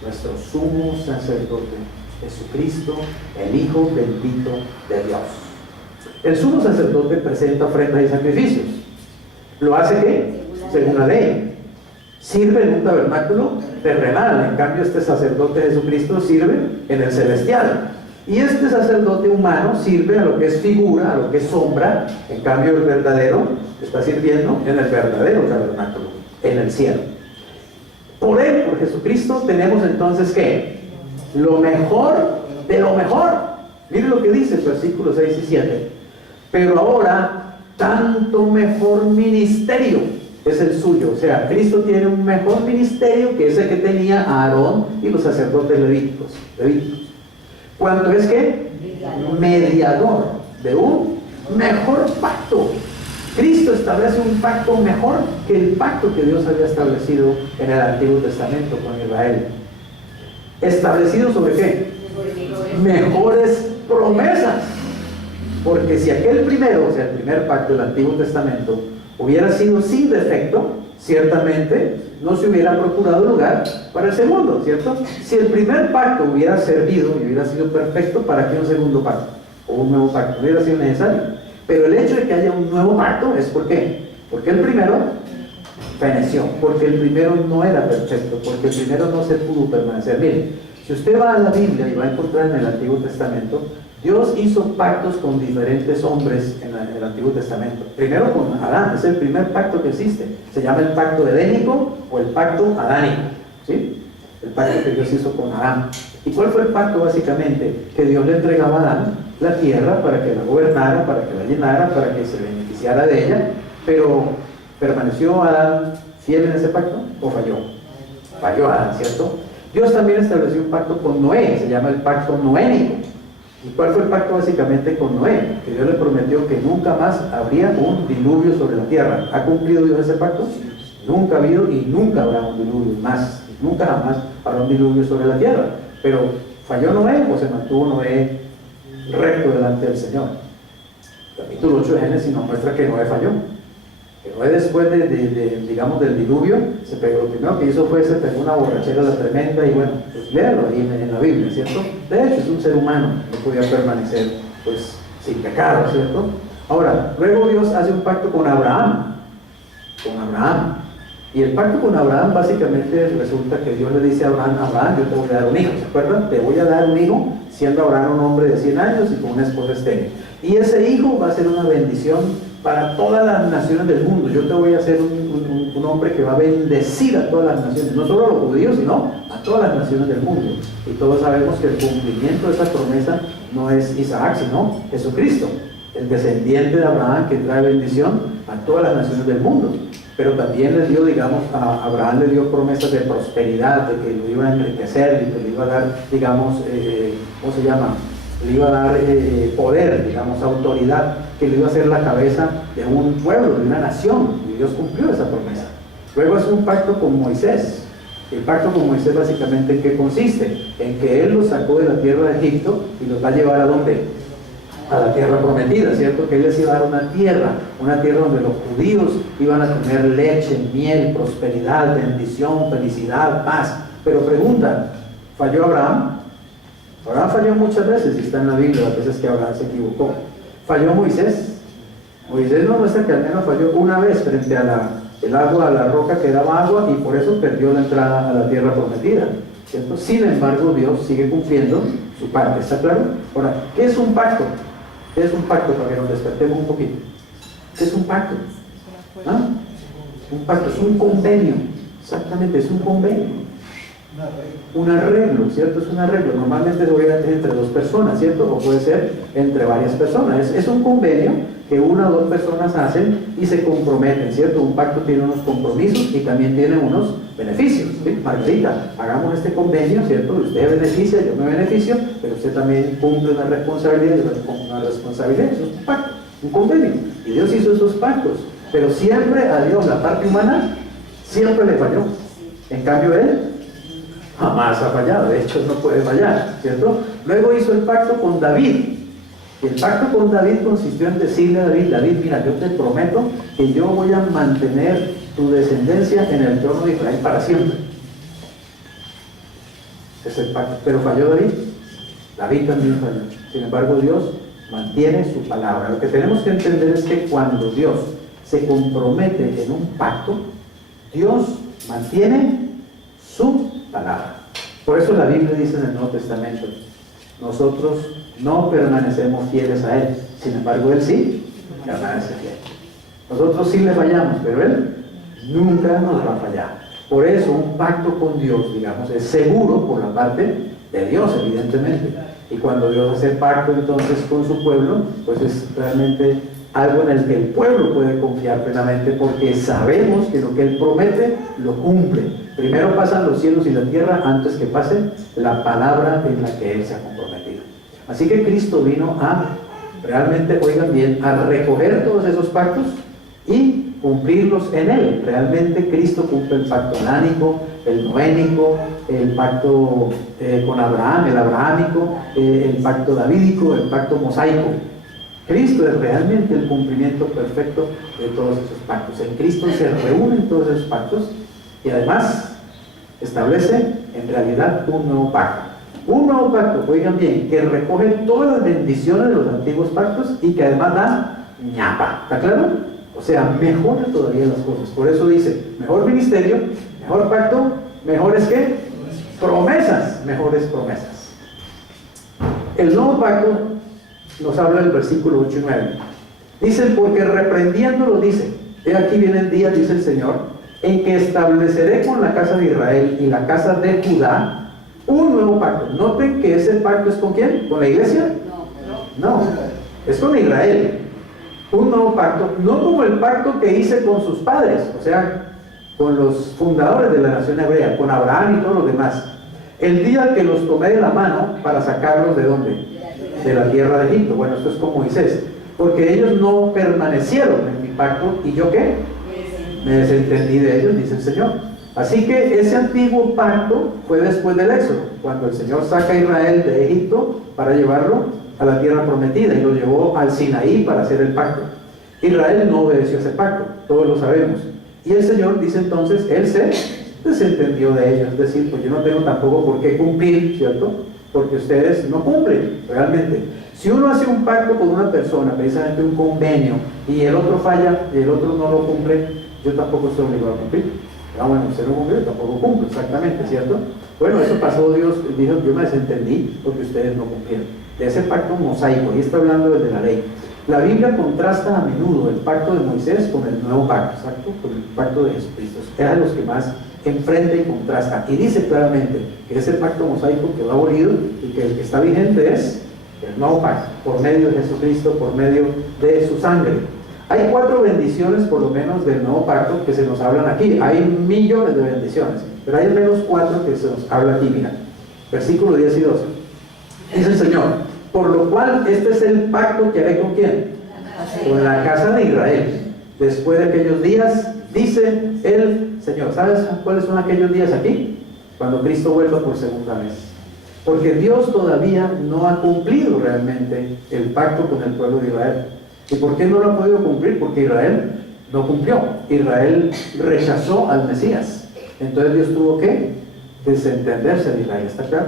nuestro sumo sacerdote, Jesucristo, el Hijo bendito de Dios. El sumo sacerdote presenta ofrendas y sacrificios. ¿Lo hace qué? Según la ley. Sirve en un tabernáculo terrenal. En cambio, este sacerdote Jesucristo sirve en el celestial. Y este sacerdote humano sirve a lo que es figura, a lo que es sombra. En cambio, el verdadero está sirviendo en el verdadero tabernáculo, en el cielo. Por él, por Jesucristo, tenemos entonces ¿qué? Lo mejor de lo mejor. Miren lo que dice el versículo 6 y 7. Pero ahora, tanto mejor ministerio es el suyo. O sea, Cristo tiene un mejor ministerio que ese que tenía Aarón y los sacerdotes levíticos. ¿Cuánto es que? Mediador de un mejor pacto. Cristo establece un pacto mejor que el pacto que Dios había establecido en el Antiguo Testamento con Israel. ¿Establecido sobre qué? Mejores promesas. Porque si aquel primero, o sea, el primer pacto del Antiguo Testamento, hubiera sido sin defecto, ciertamente no se hubiera procurado lugar para el segundo, ¿cierto? Si el primer pacto hubiera servido y hubiera sido perfecto, ¿para qué un segundo pacto? O un nuevo pacto, no hubiera sido necesario. Pero el hecho de que haya un nuevo pacto es ¿por qué? Porque el primero feneció, porque el primero no era perfecto, porque el primero no se pudo permanecer. Miren, si usted va a la Biblia y va a encontrar en el Antiguo Testamento, Dios hizo pactos con diferentes hombres en el Antiguo Testamento. Primero con Adán, es el primer pacto que existe. Se llama el pacto edénico o el pacto adánico, ¿sí? El pacto que Dios hizo con Adán. ¿Y cuál fue el pacto básicamente? Que Dios le entregaba a Adán la tierra para que la gobernara, para que la llenara, para que se beneficiara de ella. Pero ¿permaneció Adán fiel en ese pacto o falló? Falló Adán, ¿cierto? Dios también estableció un pacto con Noé, se llama el pacto noénico. ¿Y cuál fue el pacto básicamente con Noé? Que Dios le prometió que nunca más habría un diluvio sobre la tierra. ¿Ha cumplido Dios ese pacto? Nunca ha habido y nunca habrá un diluvio más. Nunca jamás habrá un diluvio sobre la tierra. Pero ¿falló Noé o se mantuvo Noé recto delante del Señor? El capítulo 8 de Génesis nos muestra que Noé falló. Que Noé después digamos, del diluvio, lo primero que hizo fue se pegó una borrachera la tremenda y bueno, pues léalo ahí en la Biblia, ¿cierto? De hecho es un ser humano, no podía permanecer pues sin pecado, ¿cierto? Ahora, luego Dios hace un pacto con Abraham, y el pacto con Abraham básicamente resulta que Dios le dice a Abraham, Abraham, yo te voy a dar un hijo, ¿se acuerdan? Te voy a dar un hijo, siendo Abraham un hombre de 100 años y con una esposa estéril. Y ese hijo va a ser una bendición para todas las naciones del mundo. Yo te voy a hacer un hombre que va a bendecir a todas las naciones, no solo a los judíos, sino a todas las naciones del mundo. Y todos sabemos que el cumplimiento de esa promesa no es Isaac, sino Jesucristo, el descendiente de Abraham que trae bendición a todas las naciones del mundo. Pero también le dio, digamos, a Abraham le dio promesas de prosperidad, de que lo iba a enriquecer, de que le iba a dar, digamos, ¿cómo se llama? Le iba a dar poder, digamos, autoridad, que le iba a hacer la cabeza de un pueblo, de una nación, y Dios cumplió esa promesa. Luego hace un pacto con Moisés. El pacto con Moisés básicamente ¿en qué consiste? En que él los sacó de la tierra de Egipto y los va a llevar ¿a dónde? A la tierra prometida, ¿cierto? Que él les iba a dar una tierra donde los judíos iban a tener leche, miel, prosperidad, bendición, felicidad, paz. Pero pregunta, ¿falló Abraham? Abraham falló muchas veces, y está en la Biblia, las veces que Abraham se equivocó. ¿Falló Moisés? Moisés nos muestra que al menos falló una vez frente a el agua, a la roca que daba agua, y por eso perdió la entrada a la tierra prometida, ¿cierto? Sin embargo, Dios sigue cumpliendo su parte, ¿está claro? Ahora, ¿qué es un pacto? ¿Qué es un pacto? Para que nos despertemos un poquito. ¿Qué es un pacto? ¿Ah? Un pacto es un convenio, exactamente, es un convenio. Un arreglo, ¿cierto? Es un arreglo. Normalmente obviamente es entre dos personas, ¿cierto? O puede ser entre varias personas. Es un convenio que una o dos personas hacen y se comprometen, ¿cierto? Un pacto tiene unos compromisos y también tiene unos beneficios, ¿sí? Margarita, hagamos este convenio, ¿cierto? Usted beneficia, yo me beneficio, pero usted también cumple una responsabilidad, yo cumplo una responsabilidad. Eso es un pacto, un convenio. Y Dios hizo esos pactos, pero siempre a Dios, la parte humana, siempre le falló. En cambio Él jamás ha fallado, de hecho no puede fallar, ¿cierto? Luego hizo el pacto con David. El pacto con David consistió en decirle a David, David, mira, yo te prometo que yo voy a mantener tu descendencia en el trono de Israel para siempre. Es el pacto. Pero falló David. David también falló. Sin embargo, Dios mantiene su palabra. Lo que tenemos que entender es que cuando Dios se compromete en un pacto, Dios mantiene su palabra. Por eso la Biblia dice en el Nuevo Testamento, nosotros no permanecemos fieles a Él, sin embargo Él sí permanece fiel. Nosotros sí le fallamos, pero Él nunca nos va a fallar. Por eso un pacto con Dios, digamos, es seguro por la parte de Dios, evidentemente. Y cuando Dios hace pacto entonces con su pueblo, pues es realmente algo en el que el pueblo puede confiar plenamente, porque sabemos que lo que Él promete lo cumple. Primero pasan los cielos y la tierra antes que pase la palabra en la que Él se ha comprometido. Así que Cristo vino a realmente, oigan bien, a recoger todos esos pactos y cumplirlos en Él. Realmente Cristo cumple el pacto adánico, el noénico, el pacto con Abraham, el abrahámico, el pacto davídico, el pacto mosaico. Cristo es realmente el cumplimiento perfecto de todos esos pactos. En Cristo se reúnen todos esos pactos y además establece en realidad un nuevo pacto. Un nuevo pacto, oigan bien, que recoge todas las bendiciones de los antiguos pactos y que además da ñapa. ¿Está claro? O sea, mejora todavía las cosas. Por eso dice, mejor ministerio, mejor pacto, mejores ¿qué? Promesas, mejores promesas. El nuevo pacto nos habla el versículo 8 y 9. Dice, porque reprendiéndolo dice, he aquí vienen días, dice el Señor, en que estableceré con la casa de Israel y la casa de Judá un nuevo pacto. Noten que ese pacto es ¿con quién? ¿Con la iglesia? No, es con Israel. Un nuevo pacto, no como el pacto que hice con sus padres, o sea, con los fundadores de la nación hebrea, con Abraham y todos los demás. El día que los tomé de la mano para sacarlos ¿de dónde? De la tierra de Egipto. Bueno, esto es con Moisés, porque ellos no permanecieron en mi pacto, ¿y yo qué? Me desentendí de ellos, dice el Señor. Así que ese antiguo pacto fue después del Éxodo, cuando el Señor saca a Israel de Egipto para llevarlo a la tierra prometida y lo llevó al Sinaí para hacer el pacto. Israel no obedeció ese pacto, todos lo sabemos. Y el Señor dice entonces, Él se desentendió de ellos, es decir, pues yo no tengo tampoco por qué cumplir, ¿cierto? Porque ustedes no cumplen realmente. Si uno hace un pacto con una persona, precisamente un convenio, y el otro falla y el otro no lo cumple, yo tampoco estoy obligado a cumplir. Ah, bueno, usted no cumple, tampoco cumple, exactamente, ¿cierto? Bueno, eso pasó, Dios dijo, yo me desentendí porque ustedes no cumplieron. De ese pacto mosaico, y está hablando desde la ley. La Biblia contrasta a menudo el pacto de Moisés con el nuevo pacto, ¿exacto? Con el pacto de Jesucristo. Es de los que más enfrenta y contrasta. Y dice claramente que ese pacto mosaico quedó abolido y que el que está vigente es el nuevo pacto, por medio de Jesucristo, por medio de su sangre. Hay 4 bendiciones por lo menos del nuevo pacto que se nos hablan aquí. Hay millones de bendiciones, pero hay al menos 4 que se nos habla aquí. Mira, versículo 10 y 12. Dice el Señor, por lo cual este es el pacto que haré con quién? Con la casa de Israel. Después de aquellos días, dice el Señor. ¿Sabes cuáles son aquellos días aquí? Cuando Cristo vuelva por segunda vez. Porque Dios todavía no ha cumplido realmente el pacto con el pueblo de Israel. ¿Y por qué no lo ha podido cumplir? Porque Israel no cumplió. Israel rechazó al Mesías. Entonces Dios tuvo que desentenderse de Israel. ¿Está claro?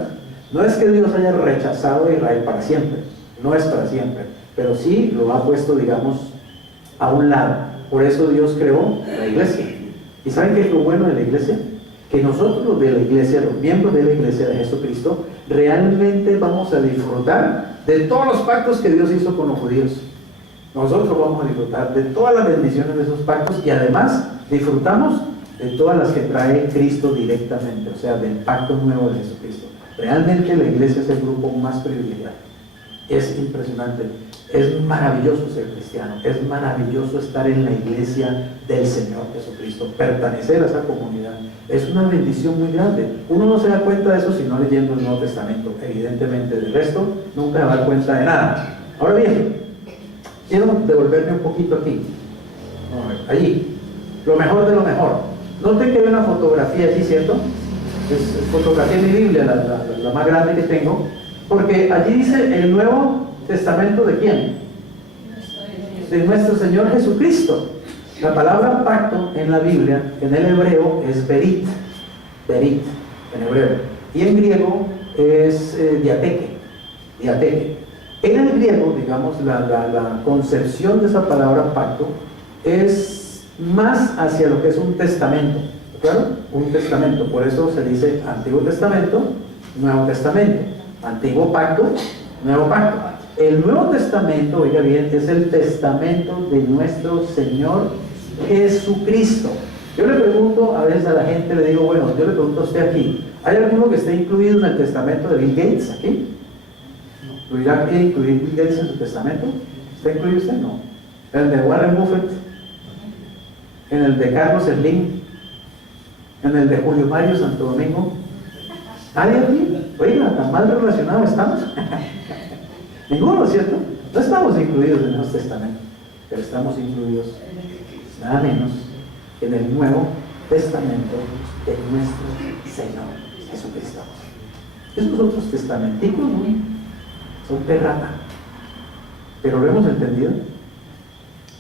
No es que Dios haya rechazado a Israel para siempre. No es para siempre. Pero sí lo ha puesto, digamos, a un lado. Por eso Dios creó la iglesia. ¿Y saben qué es lo bueno de la iglesia? Que nosotros los de la iglesia, los miembros de la iglesia de Jesucristo, realmente vamos a disfrutar de todos los pactos que Dios hizo con los judíos. Nosotros vamos a disfrutar de todas las bendiciones de esos pactos y además disfrutamos de todas las que trae Cristo directamente, o sea, del pacto nuevo de Jesucristo. Realmente la iglesia es el grupo más privilegiado. Es impresionante, es maravilloso ser cristiano, es maravilloso estar en la iglesia del Señor Jesucristo, pertenecer a esa comunidad. Es una bendición muy grande. Uno no se da cuenta de eso si no leyendo el Nuevo Testamento, evidentemente. Del resto, nunca se da cuenta de nada. Ahora bien, quiero devolverme un poquito aquí, allí, lo mejor de lo mejor. Noten que hay una fotografía allí, ¿cierto? Es fotografía de mi Biblia, la más grande que tengo, porque allí dice el Nuevo Testamento ¿de quién? De nuestro Señor Jesucristo. La palabra pacto en la Biblia, en el hebreo, es berit, berit, en hebreo, y en griego es diateke. En el griego, digamos, la concepción de esa palabra pacto es más hacia lo que es un testamento, ¿claro? Un testamento, por eso se dice Antiguo Testamento, Nuevo Testamento, Antiguo Pacto, Nuevo Pacto. El Nuevo Testamento, oiga bien, es el testamento de nuestro Señor Jesucristo. Yo le pregunto a veces a la gente, le digo, bueno, yo le pregunto a usted aquí, ¿hay alguno que esté incluido en el testamento de Bill Gates aquí? ¿Lo irá a incluir Bill Gates en su testamento? ¿Está incluido usted? No. ¿En el de Warren Buffett? ¿En el de Carlos Slim? ¿En el de Julio Mario Santo Domingo? ¿Nadie aquí? Oiga, tan mal relacionados estamos. Ninguno, ¿cierto? No estamos incluidos en el Nuevo Testamento, pero estamos incluidos nada menos que en el Nuevo Testamento de nuestro Señor Jesucristo. Esos otros testamenticos, ¿no?, son perrata, pero lo hemos entendido,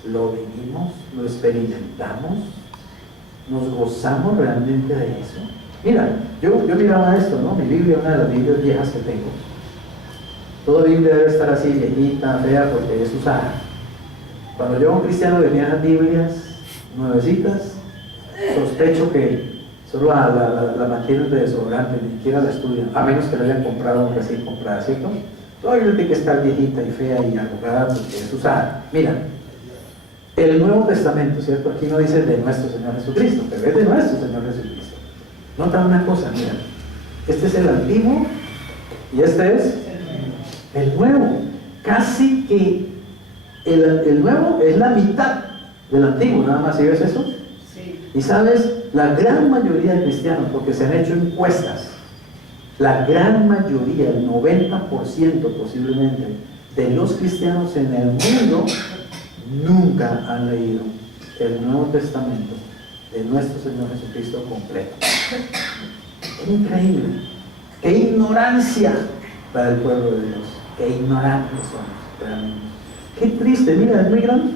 lo vivimos, lo experimentamos, nos gozamos realmente de eso. Mira, yo miraba esto, ¿no? Mi Biblia, una de las Biblias viejas que tengo. Toda Biblia debe estar así, viejita, fea, porque es usada. Cuando yo a un cristiano venía a Biblias nuevecitas, sospecho que solo la mantienen de desodorante, ni siquiera la estudian, a menos que la hayan comprado recién comprada, ¿cierto? Toda Biblia tiene que estar viejita y fea y arrugada porque es usada. Mira, el Nuevo Testamento, ¿cierto? Aquí no dice de nuestro Señor Jesucristo, pero es de nuestro Señor Jesucristo. Nota una cosa, mira, este es el Antiguo y este es el Nuevo. Casi que el Nuevo es la mitad del Antiguo, nada más. ¿Sí ves eso? Sí. Y sabes, la gran mayoría de cristianos, porque se han hecho encuestas, la gran mayoría, el 90% posiblemente, de los cristianos en el mundo nunca han leído el Nuevo Testamento de nuestro Señor Jesucristo completo. ¡Qué increíble! ¡Qué ignorancia la del pueblo de Dios! ¡Qué ignorantes somos realmente! ¡Qué triste! Mira, es muy grande.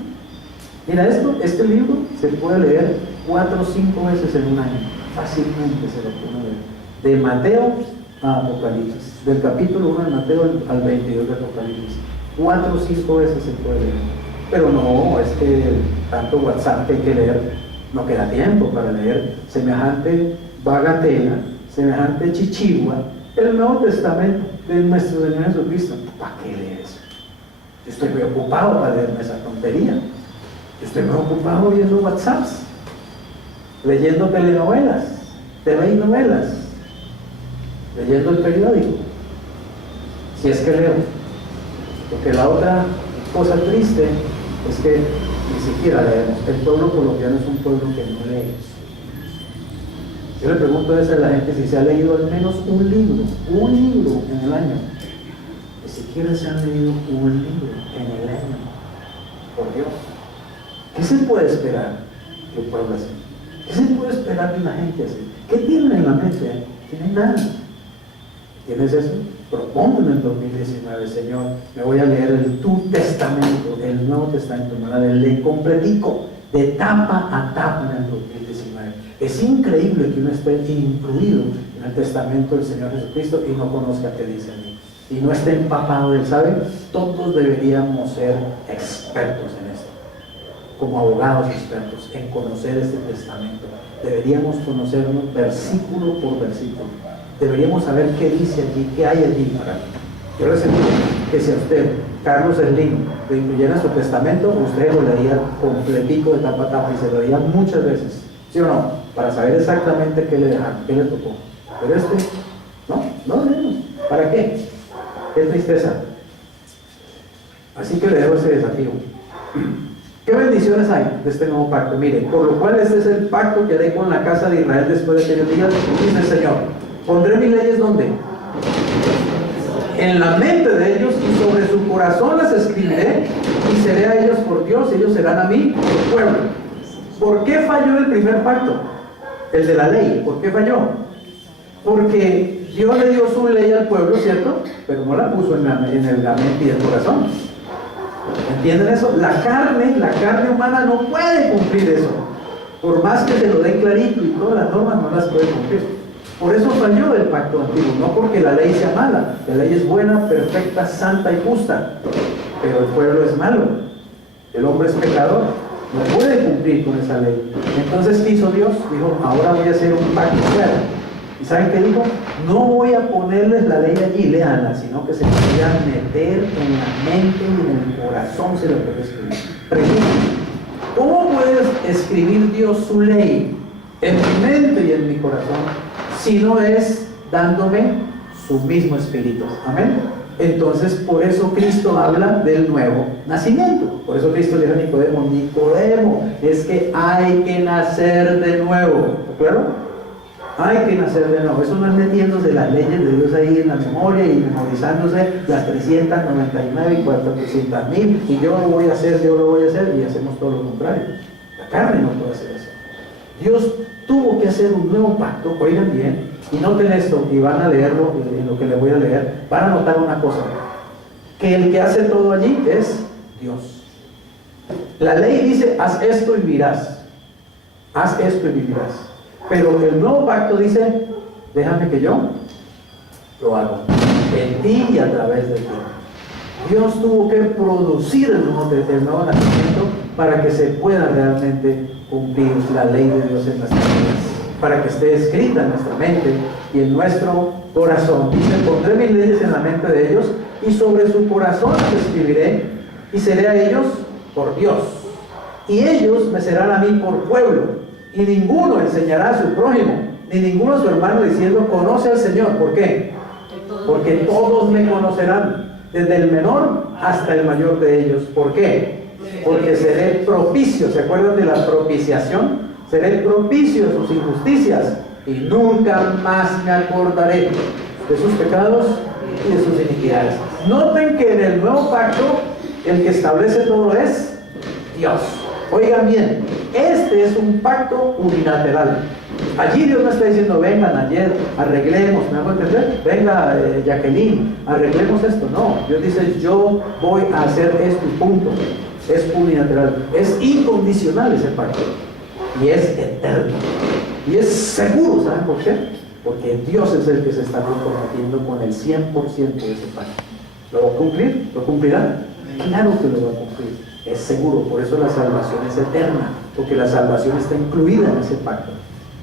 Mira esto, este libro se puede leer 4 o 5 veces en un año. Fácilmente se lo puede leer. De Mateo a Apocalipsis. Del capítulo 1 de Mateo al 22 de Apocalipsis. 4 o 5 veces se puede leer. Pero no, es que tanto WhatsApp que hay que leer, no queda tiempo para leer semejante bagatela, semejante chichigua, el Nuevo Testamento de nuestro Señor Jesucristo. ¿Para qué leer eso? Yo estoy muy ocupado para leerme esa tontería. Yo estoy muy ocupado viendo WhatsApps, leyendo telenovelas, telenovelas, leyendo el periódico, si es que leo. Porque la otra cosa triste es que ni siquiera leemos. El pueblo colombiano es un pueblo que no lee. Yo le pregunto a veces a la gente si se ha leído al menos un libro en el año. Ni siquiera se han leído un libro en el año. Por Dios. ¿Qué se puede esperar de un pueblo así? ¿Qué se puede esperar de una gente así? ¿Qué tienen en la mente? Tienen nada. ¿Tienes eso? Propongo en el 2019, Señor, me voy a leer tu testamento, el Nuevo Testamento, me voy a leer completico, de tapa a tapa en el 2019. Es increíble que uno esté incluido en el testamento del Señor Jesucristo y no conozca qué dice allí. Y no esté empapado de él, ¿saben? Todos deberíamos ser expertos en esto, como abogados expertos en conocer este testamento. Deberíamos conocerlo versículo por versículo. Deberíamos saber qué dice allí, qué hay allí para mí. Yo les digo que si a usted, Carlos Slim, lo incluyera en su testamento, usted lo leería completico de tapa a tapa y se lo leería muchas veces, ¿sí o no? Para saber exactamente qué le dejaron, qué le tocó. Pero no lo leemos. ¿Para qué? Qué tristeza. Así que le dejo ese desafío. ¿Qué bendiciones hay de este nuevo pacto? Mire, por lo cual este es el pacto que haré con la casa de Israel después de aquellos días, dice el Señor. Pondré mis leyes ¿dónde? En la mente de ellos y sobre su corazón las escribiré y seré a ellos por Dios y ellos serán a mí por pueblo. ¿Por qué falló el primer pacto? El de la ley. ¿Por qué falló? Porque Dios le dio su ley al pueblo, ¿cierto? Pero no la puso en la mente y el corazón. ¿Entienden eso? La carne humana no puede cumplir eso. Por más que se lo den clarito y todas las normas no las puede cumplir. Por eso falló el pacto antiguo, no porque la ley sea mala. La ley es buena, perfecta, santa y justa. Pero el pueblo es malo. El hombre es pecador. No puede cumplir con esa ley. Entonces, ¿qué hizo Dios? Dijo, ahora voy a hacer un pacto nuevo. ¿Y saben qué dijo? No voy a ponerles la ley allí, léanla, sino que se la voy a meter en la mente y en el corazón, se lo puede escribir. Pregunta, ¿cómo puede escribir Dios su ley en mi mente y en mi corazón si no es dándome su mismo espíritu? Amén. Entonces, por eso Cristo habla del nuevo nacimiento. Por eso Cristo le dijo a Nicodemo, es que hay que nacer de nuevo. ¿Claro? Hay que nacer de nuevo. Eso no es metiéndose las leyes de Dios ahí en la memoria y memorizándose las 399 y 400,000 y yo lo voy a hacer y hacemos todo lo contrario. La carne no puede hacer eso. Dios tuvo que hacer un nuevo pacto, oigan bien, y noten esto, y van a leerlo en lo que les voy a leer, van a notar una cosa, que el que hace todo allí es Dios. La ley dice, haz esto y vivirás. Haz esto y vivirás. Pero el nuevo pacto dice, déjame que yo lo hago en ti y a través de ti. Dios tuvo que producir el nuevo nacimiento para que se pueda realmente cumplir la ley de Dios en nuestras vidas, para que esté escrita en nuestra mente y en nuestro corazón. Dice, pondré mis leyes en la mente de ellos y sobre su corazón las escribiré y seré a ellos por Dios. Y ellos me serán a mí por pueblo. Y ninguno enseñará a su prójimo, ni ninguno a su hermano diciendo, conoce al Señor. ¿Por qué? Porque todos me conocerán, desde el menor hasta el mayor de ellos. ¿Por qué? Porque seré propicio. ¿Se acuerdan de la propiciación? Seré propicio de sus injusticias y nunca más me acordaré de sus pecados y de sus iniquidades. Noten que en el nuevo pacto el que establece todo es Dios. Oigan bien, este es un pacto unilateral. Allí Dios no está diciendo, vengan ayer, arreglemos, ¿me hago entender? Venga, Jacqueline, arreglemos esto. No, Dios dice, yo voy a hacer esto y punto. Es unilateral, es incondicional ese pacto. Y es eterno. Y es seguro, ¿saben por qué? Porque Dios es el que se está comprometiendo con el 100% de ese pacto. ¿Lo va a cumplir? ¿Lo cumplirá? Claro que lo va a cumplir. Es seguro, por eso la salvación es eterna, porque la salvación está incluida en ese pacto.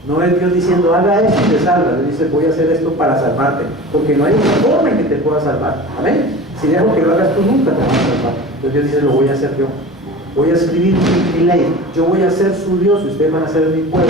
No es Dios diciendo, haga esto y te salva. Dios dice, voy a hacer esto para salvarte, porque no hay una forma en que te pueda salvar. Amén. Si dejo que lo hagas tú, nunca te vas a salvar. Entonces Dios dice, lo voy a hacer yo. Voy a escribir mi ley. Yo voy a ser su Dios y ustedes van a ser mi pueblo.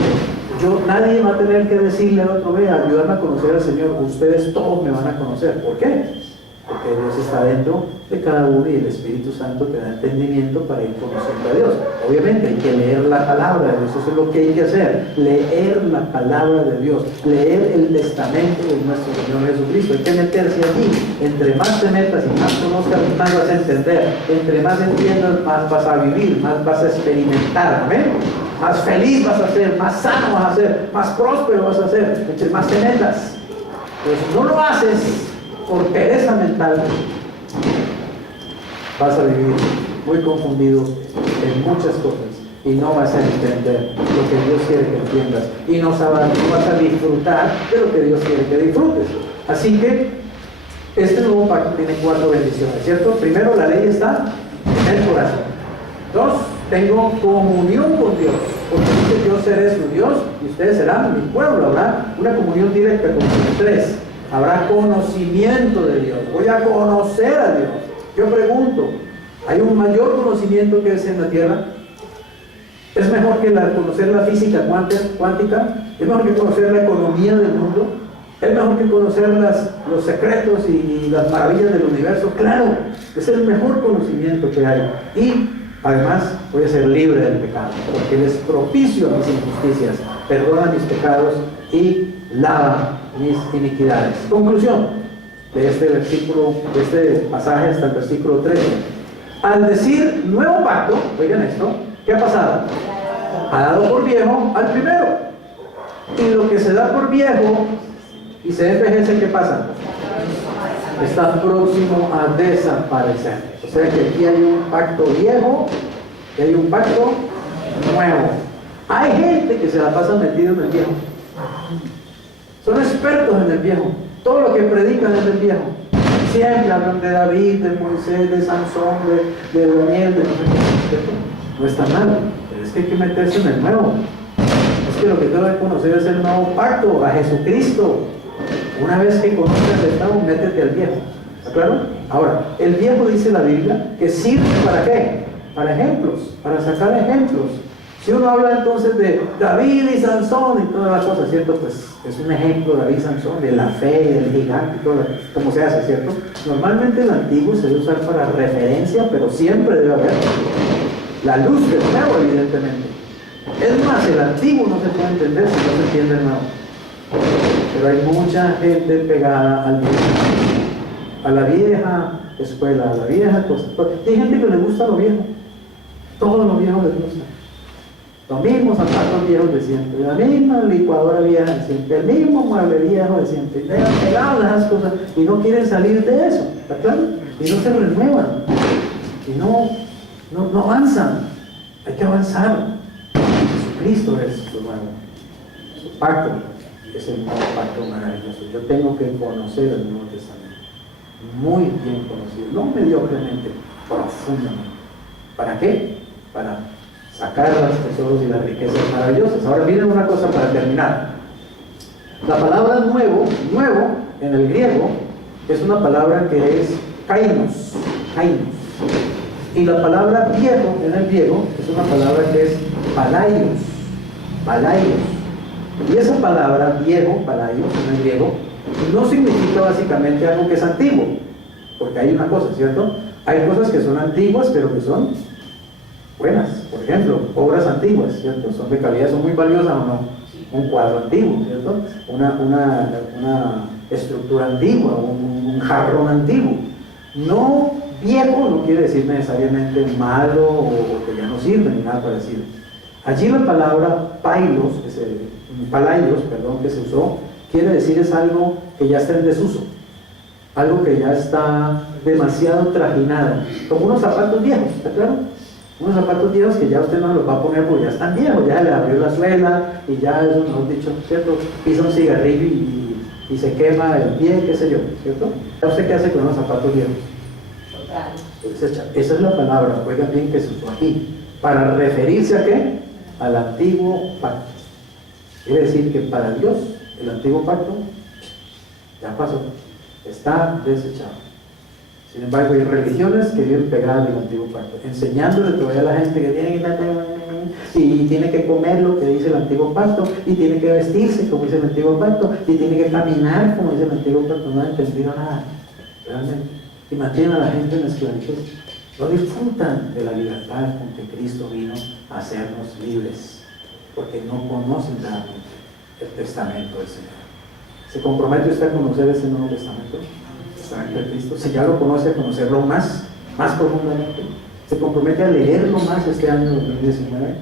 Nadie va a tener que decirle al otro, vea, ayudarme a conocer al Señor. Ustedes todos me van a conocer. ¿Por qué? Porque Dios está dentro de cada uno y el Espíritu Santo te da entendimiento para ir conociendo a Dios. Obviamente hay que leer la palabra de Dios, eso es lo que hay que hacer, leer la palabra de Dios, leer el testamento de nuestro Señor Jesucristo. Hay que meterse allí. Entre más te metas y más conozcas, más vas a entender. Entre más entiendas, más vas a vivir, más vas a experimentar. ¿Amén? Más feliz vas a ser, más sano vas a ser, más próspero vas a ser, entre más te metas. Pues no lo haces por pereza mental, vas a vivir muy confundido en muchas cosas y no vas a entender lo que Dios quiere que entiendas y no vas a disfrutar de lo que Dios quiere que disfrutes. Así que este nuevo pacto tiene 4 bendiciones, ¿cierto? Primero, la ley está en el corazón. 2, tengo comunión con Dios, porque dice, yo seré su Dios y ustedes serán mi pueblo. Habrá una comunión directa con Dios. 3, habrá conocimiento de Dios. Voy a conocer a Dios. Yo pregunto, ¿hay un mayor conocimiento que ese en la tierra? ¿Es mejor que conocer la física cuántica? ¿Es mejor que conocer la economía del mundo? ¿Es mejor que conocer los secretos y las maravillas del universo? Claro, es el mejor conocimiento que hay. Y además voy a ser libre del pecado, porque Él es propicio a mis injusticias, perdona mis pecados y lava mis iniquidades. Conclusión de este versículo, de este pasaje hasta el versículo 13. Al decir nuevo pacto, oigan esto, ¿qué ha pasado? Ha dado por viejo al primero. Y lo que se da por viejo y se envejece, ¿qué pasa? Está próximo a desaparecer. O sea que aquí hay un pacto viejo y hay un pacto nuevo. Hay gente que se la pasa metido en el viejo. Son expertos en el viejo. Todo lo que predican es del viejo. Siempre hablan de David, de Moisés, de Sansón, de Daniel, de no está mal, pero es que hay que meterse en el nuevo. Es que lo que tengo que conocer es el nuevo pacto, a Jesucristo. Una vez que conozcas el nuevo, métete al viejo. ¿Está claro? Ahora, el viejo dice la Biblia que sirve ¿para qué? Para ejemplos, para sacar ejemplos. Si uno habla entonces de David y Sansón y todas las cosas, ¿cierto? Pues es un ejemplo David y Sansón de la fe, del gigante y todo como se hace, ¿cierto? Normalmente el antiguo se debe usar para referencia, pero siempre debe haber la luz del nuevo, evidentemente. Es más, el antiguo no se puede entender si no se entiende el nuevo. Pero hay mucha gente pegada al viejo, a la vieja escuela, a la vieja cosa. Hay gente que le gusta lo viejo, todo lo viejo les gusta. Los mismos zapatos viejos de siempre, la misma licuadora vieja de siempre, el mismo mueble viejo de siempre, pegados a esas cosas y no quieren salir de eso, ¿está claro? Y no se renuevan, y no avanzan. Hay que avanzar. Jesucristo es su nuevo, su pacto es el nuevo pacto maravilloso. Yo tengo que conocer el Nuevo Testamento, muy bien conocido, no mediocremente, profundamente. ¿Para qué? Para sacar los tesoros y las riquezas maravillosas. Ahora miren una cosa para terminar. La palabra nuevo en el griego es una palabra que es kainos. Y la palabra viejo en el griego es una palabra que es palaios. Y esa palabra viejo, palaios en el griego, no significa básicamente algo que es antiguo, porque hay una cosa, ¿cierto? Hay cosas que son antiguas, pero que son buenas. Por ejemplo, obras antiguas, ¿cierto? Son de calidad, son muy valiosas o no. Un cuadro antiguo, ¿cierto? Una estructura antigua, un jarrón antiguo. No viejo no quiere decir necesariamente malo o que ya no sirve ni nada parecido. Allí la palabra palaios que se usó, quiere decir es algo que ya está en desuso, algo que ya está demasiado trajinado, como unos zapatos viejos, ¿está claro? Unos zapatos viejos que ya usted no los va a poner porque ya están viejos, ya le abrió la suela y ya eso, mejor dicho, ¿cierto? Pisa un cigarrillo y se quema el pie, qué sé yo, ¿cierto? ¿Ya usted qué hace con unos zapatos viejos? Desecha. Esa es la palabra, oigan bien, que se usó aquí, para referirse a ¿qué? Al antiguo pacto. Quiere decir que para Dios el antiguo pacto ya pasó, está desechado. Sin embargo, hay religiones que viven pegadas del antiguo pacto, enseñándole todavía a la gente que tiene que comer lo que dice el antiguo pacto, y tiene que vestirse como dice el antiguo pacto, y tiene que caminar como dice el antiguo pacto. No han entendido nada, realmente. Y mantienen a la gente en esclavitud. No disfrutan de la libertad con que Cristo vino a hacernos libres, porque no conocen realmente el testamento del Señor. ¿Se compromete usted a conocer ese Nuevo Testamento? De Cristo. Si ya lo conoce, a conocerlo más profundamente. Se compromete a leerlo más este año 2019,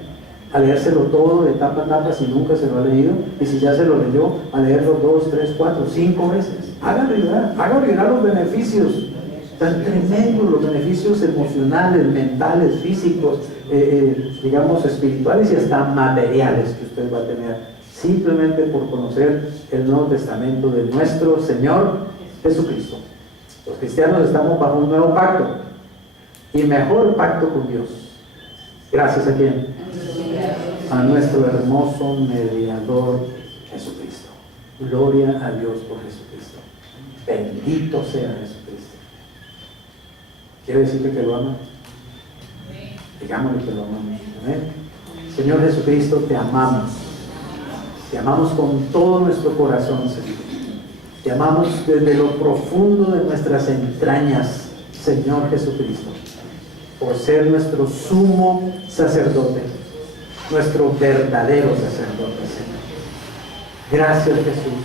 a leérselo todo de tapa a tapa si nunca se lo ha leído, y si ya se lo leyó, a leerlo 2, 3, 4, 5 veces. Haga olvidar los beneficios tan tremendos, los beneficios emocionales, mentales, físicos, digamos espirituales y hasta materiales que usted va a tener simplemente por conocer el Nuevo Testamento de nuestro Señor Jesucristo. Los cristianos estamos bajo un nuevo pacto y mejor pacto con Dios. ¿Gracias a quién? A nuestro hermoso mediador Jesucristo. Gloria a Dios por Jesucristo. Bendito sea Jesucristo. ¿Quiere decirle que lo ama? Digámosle que lo amamos. ¿Amén? Señor Jesucristo, te amamos. Te amamos con todo nuestro corazón, Señor. Te amamos desde lo profundo de nuestras entrañas, Señor Jesucristo, por ser nuestro sumo sacerdote, nuestro verdadero sacerdote, Señor. Gracias, Jesús,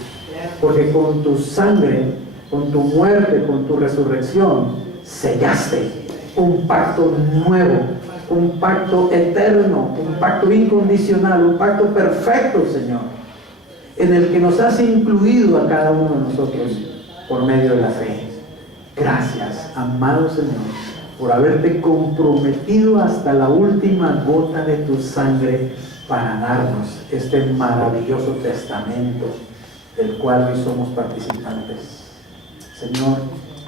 porque con tu sangre, con tu muerte, con tu resurrección, sellaste un pacto nuevo, un pacto eterno, un pacto incondicional, un pacto perfecto, Señor, en el que nos has incluido a cada uno de nosotros por medio de la fe. Gracias, amado Señor, por haberte comprometido hasta la última gota de tu sangre para darnos este maravilloso testamento del cual hoy somos participantes. Señor,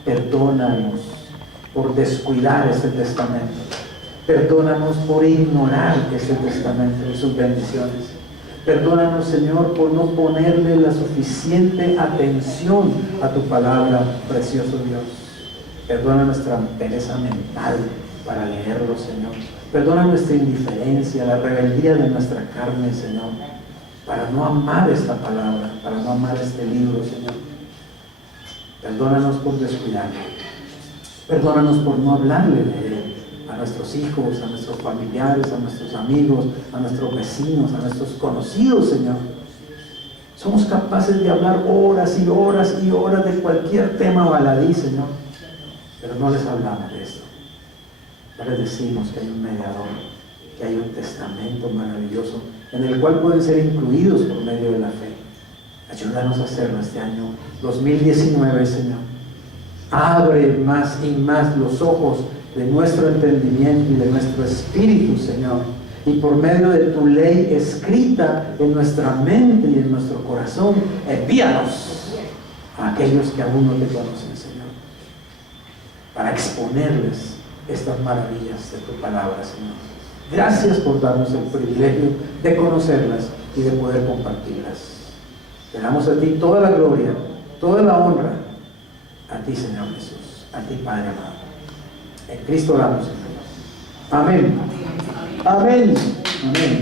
perdónanos por descuidar este testamento. Perdónanos por ignorar este testamento y sus bendiciones. Perdónanos, Señor, por no ponerle la suficiente atención a tu palabra, precioso Dios. Perdona nuestra pereza mental para leerlo, Señor. Perdona nuestra indiferencia, la rebeldía de nuestra carne, Señor, para no amar esta palabra, para no amar este libro, Señor. Perdónanos por descuidarlo. Perdónanos por no hablarle de él a nuestros hijos, a nuestros familiares, a nuestros amigos, a nuestros vecinos, a nuestros conocidos, Señor. Somos capaces de hablar horas y horas y horas de cualquier tema baladí, Señor, pero no les hablamos de esto. No les decimos que hay un mediador, que hay un testamento maravilloso en el cual pueden ser incluidos por medio de la fe. Ayúdanos a hacerlo este año 2019, Señor. Abre más y más los ojos de nuestro entendimiento y de nuestro espíritu, Señor, y por medio de tu ley escrita en nuestra mente y en nuestro corazón, envíanos a aquellos que aún no te conocen, Señor, para exponerles estas maravillas de tu palabra, Señor. Gracias por darnos el privilegio de conocerlas y de poder compartirlas. Te damos a ti toda la gloria, toda la honra, a ti, Señor Jesús, a ti, Padre amado. En Cristo oramos, Señor. Amén. Amén. Amén.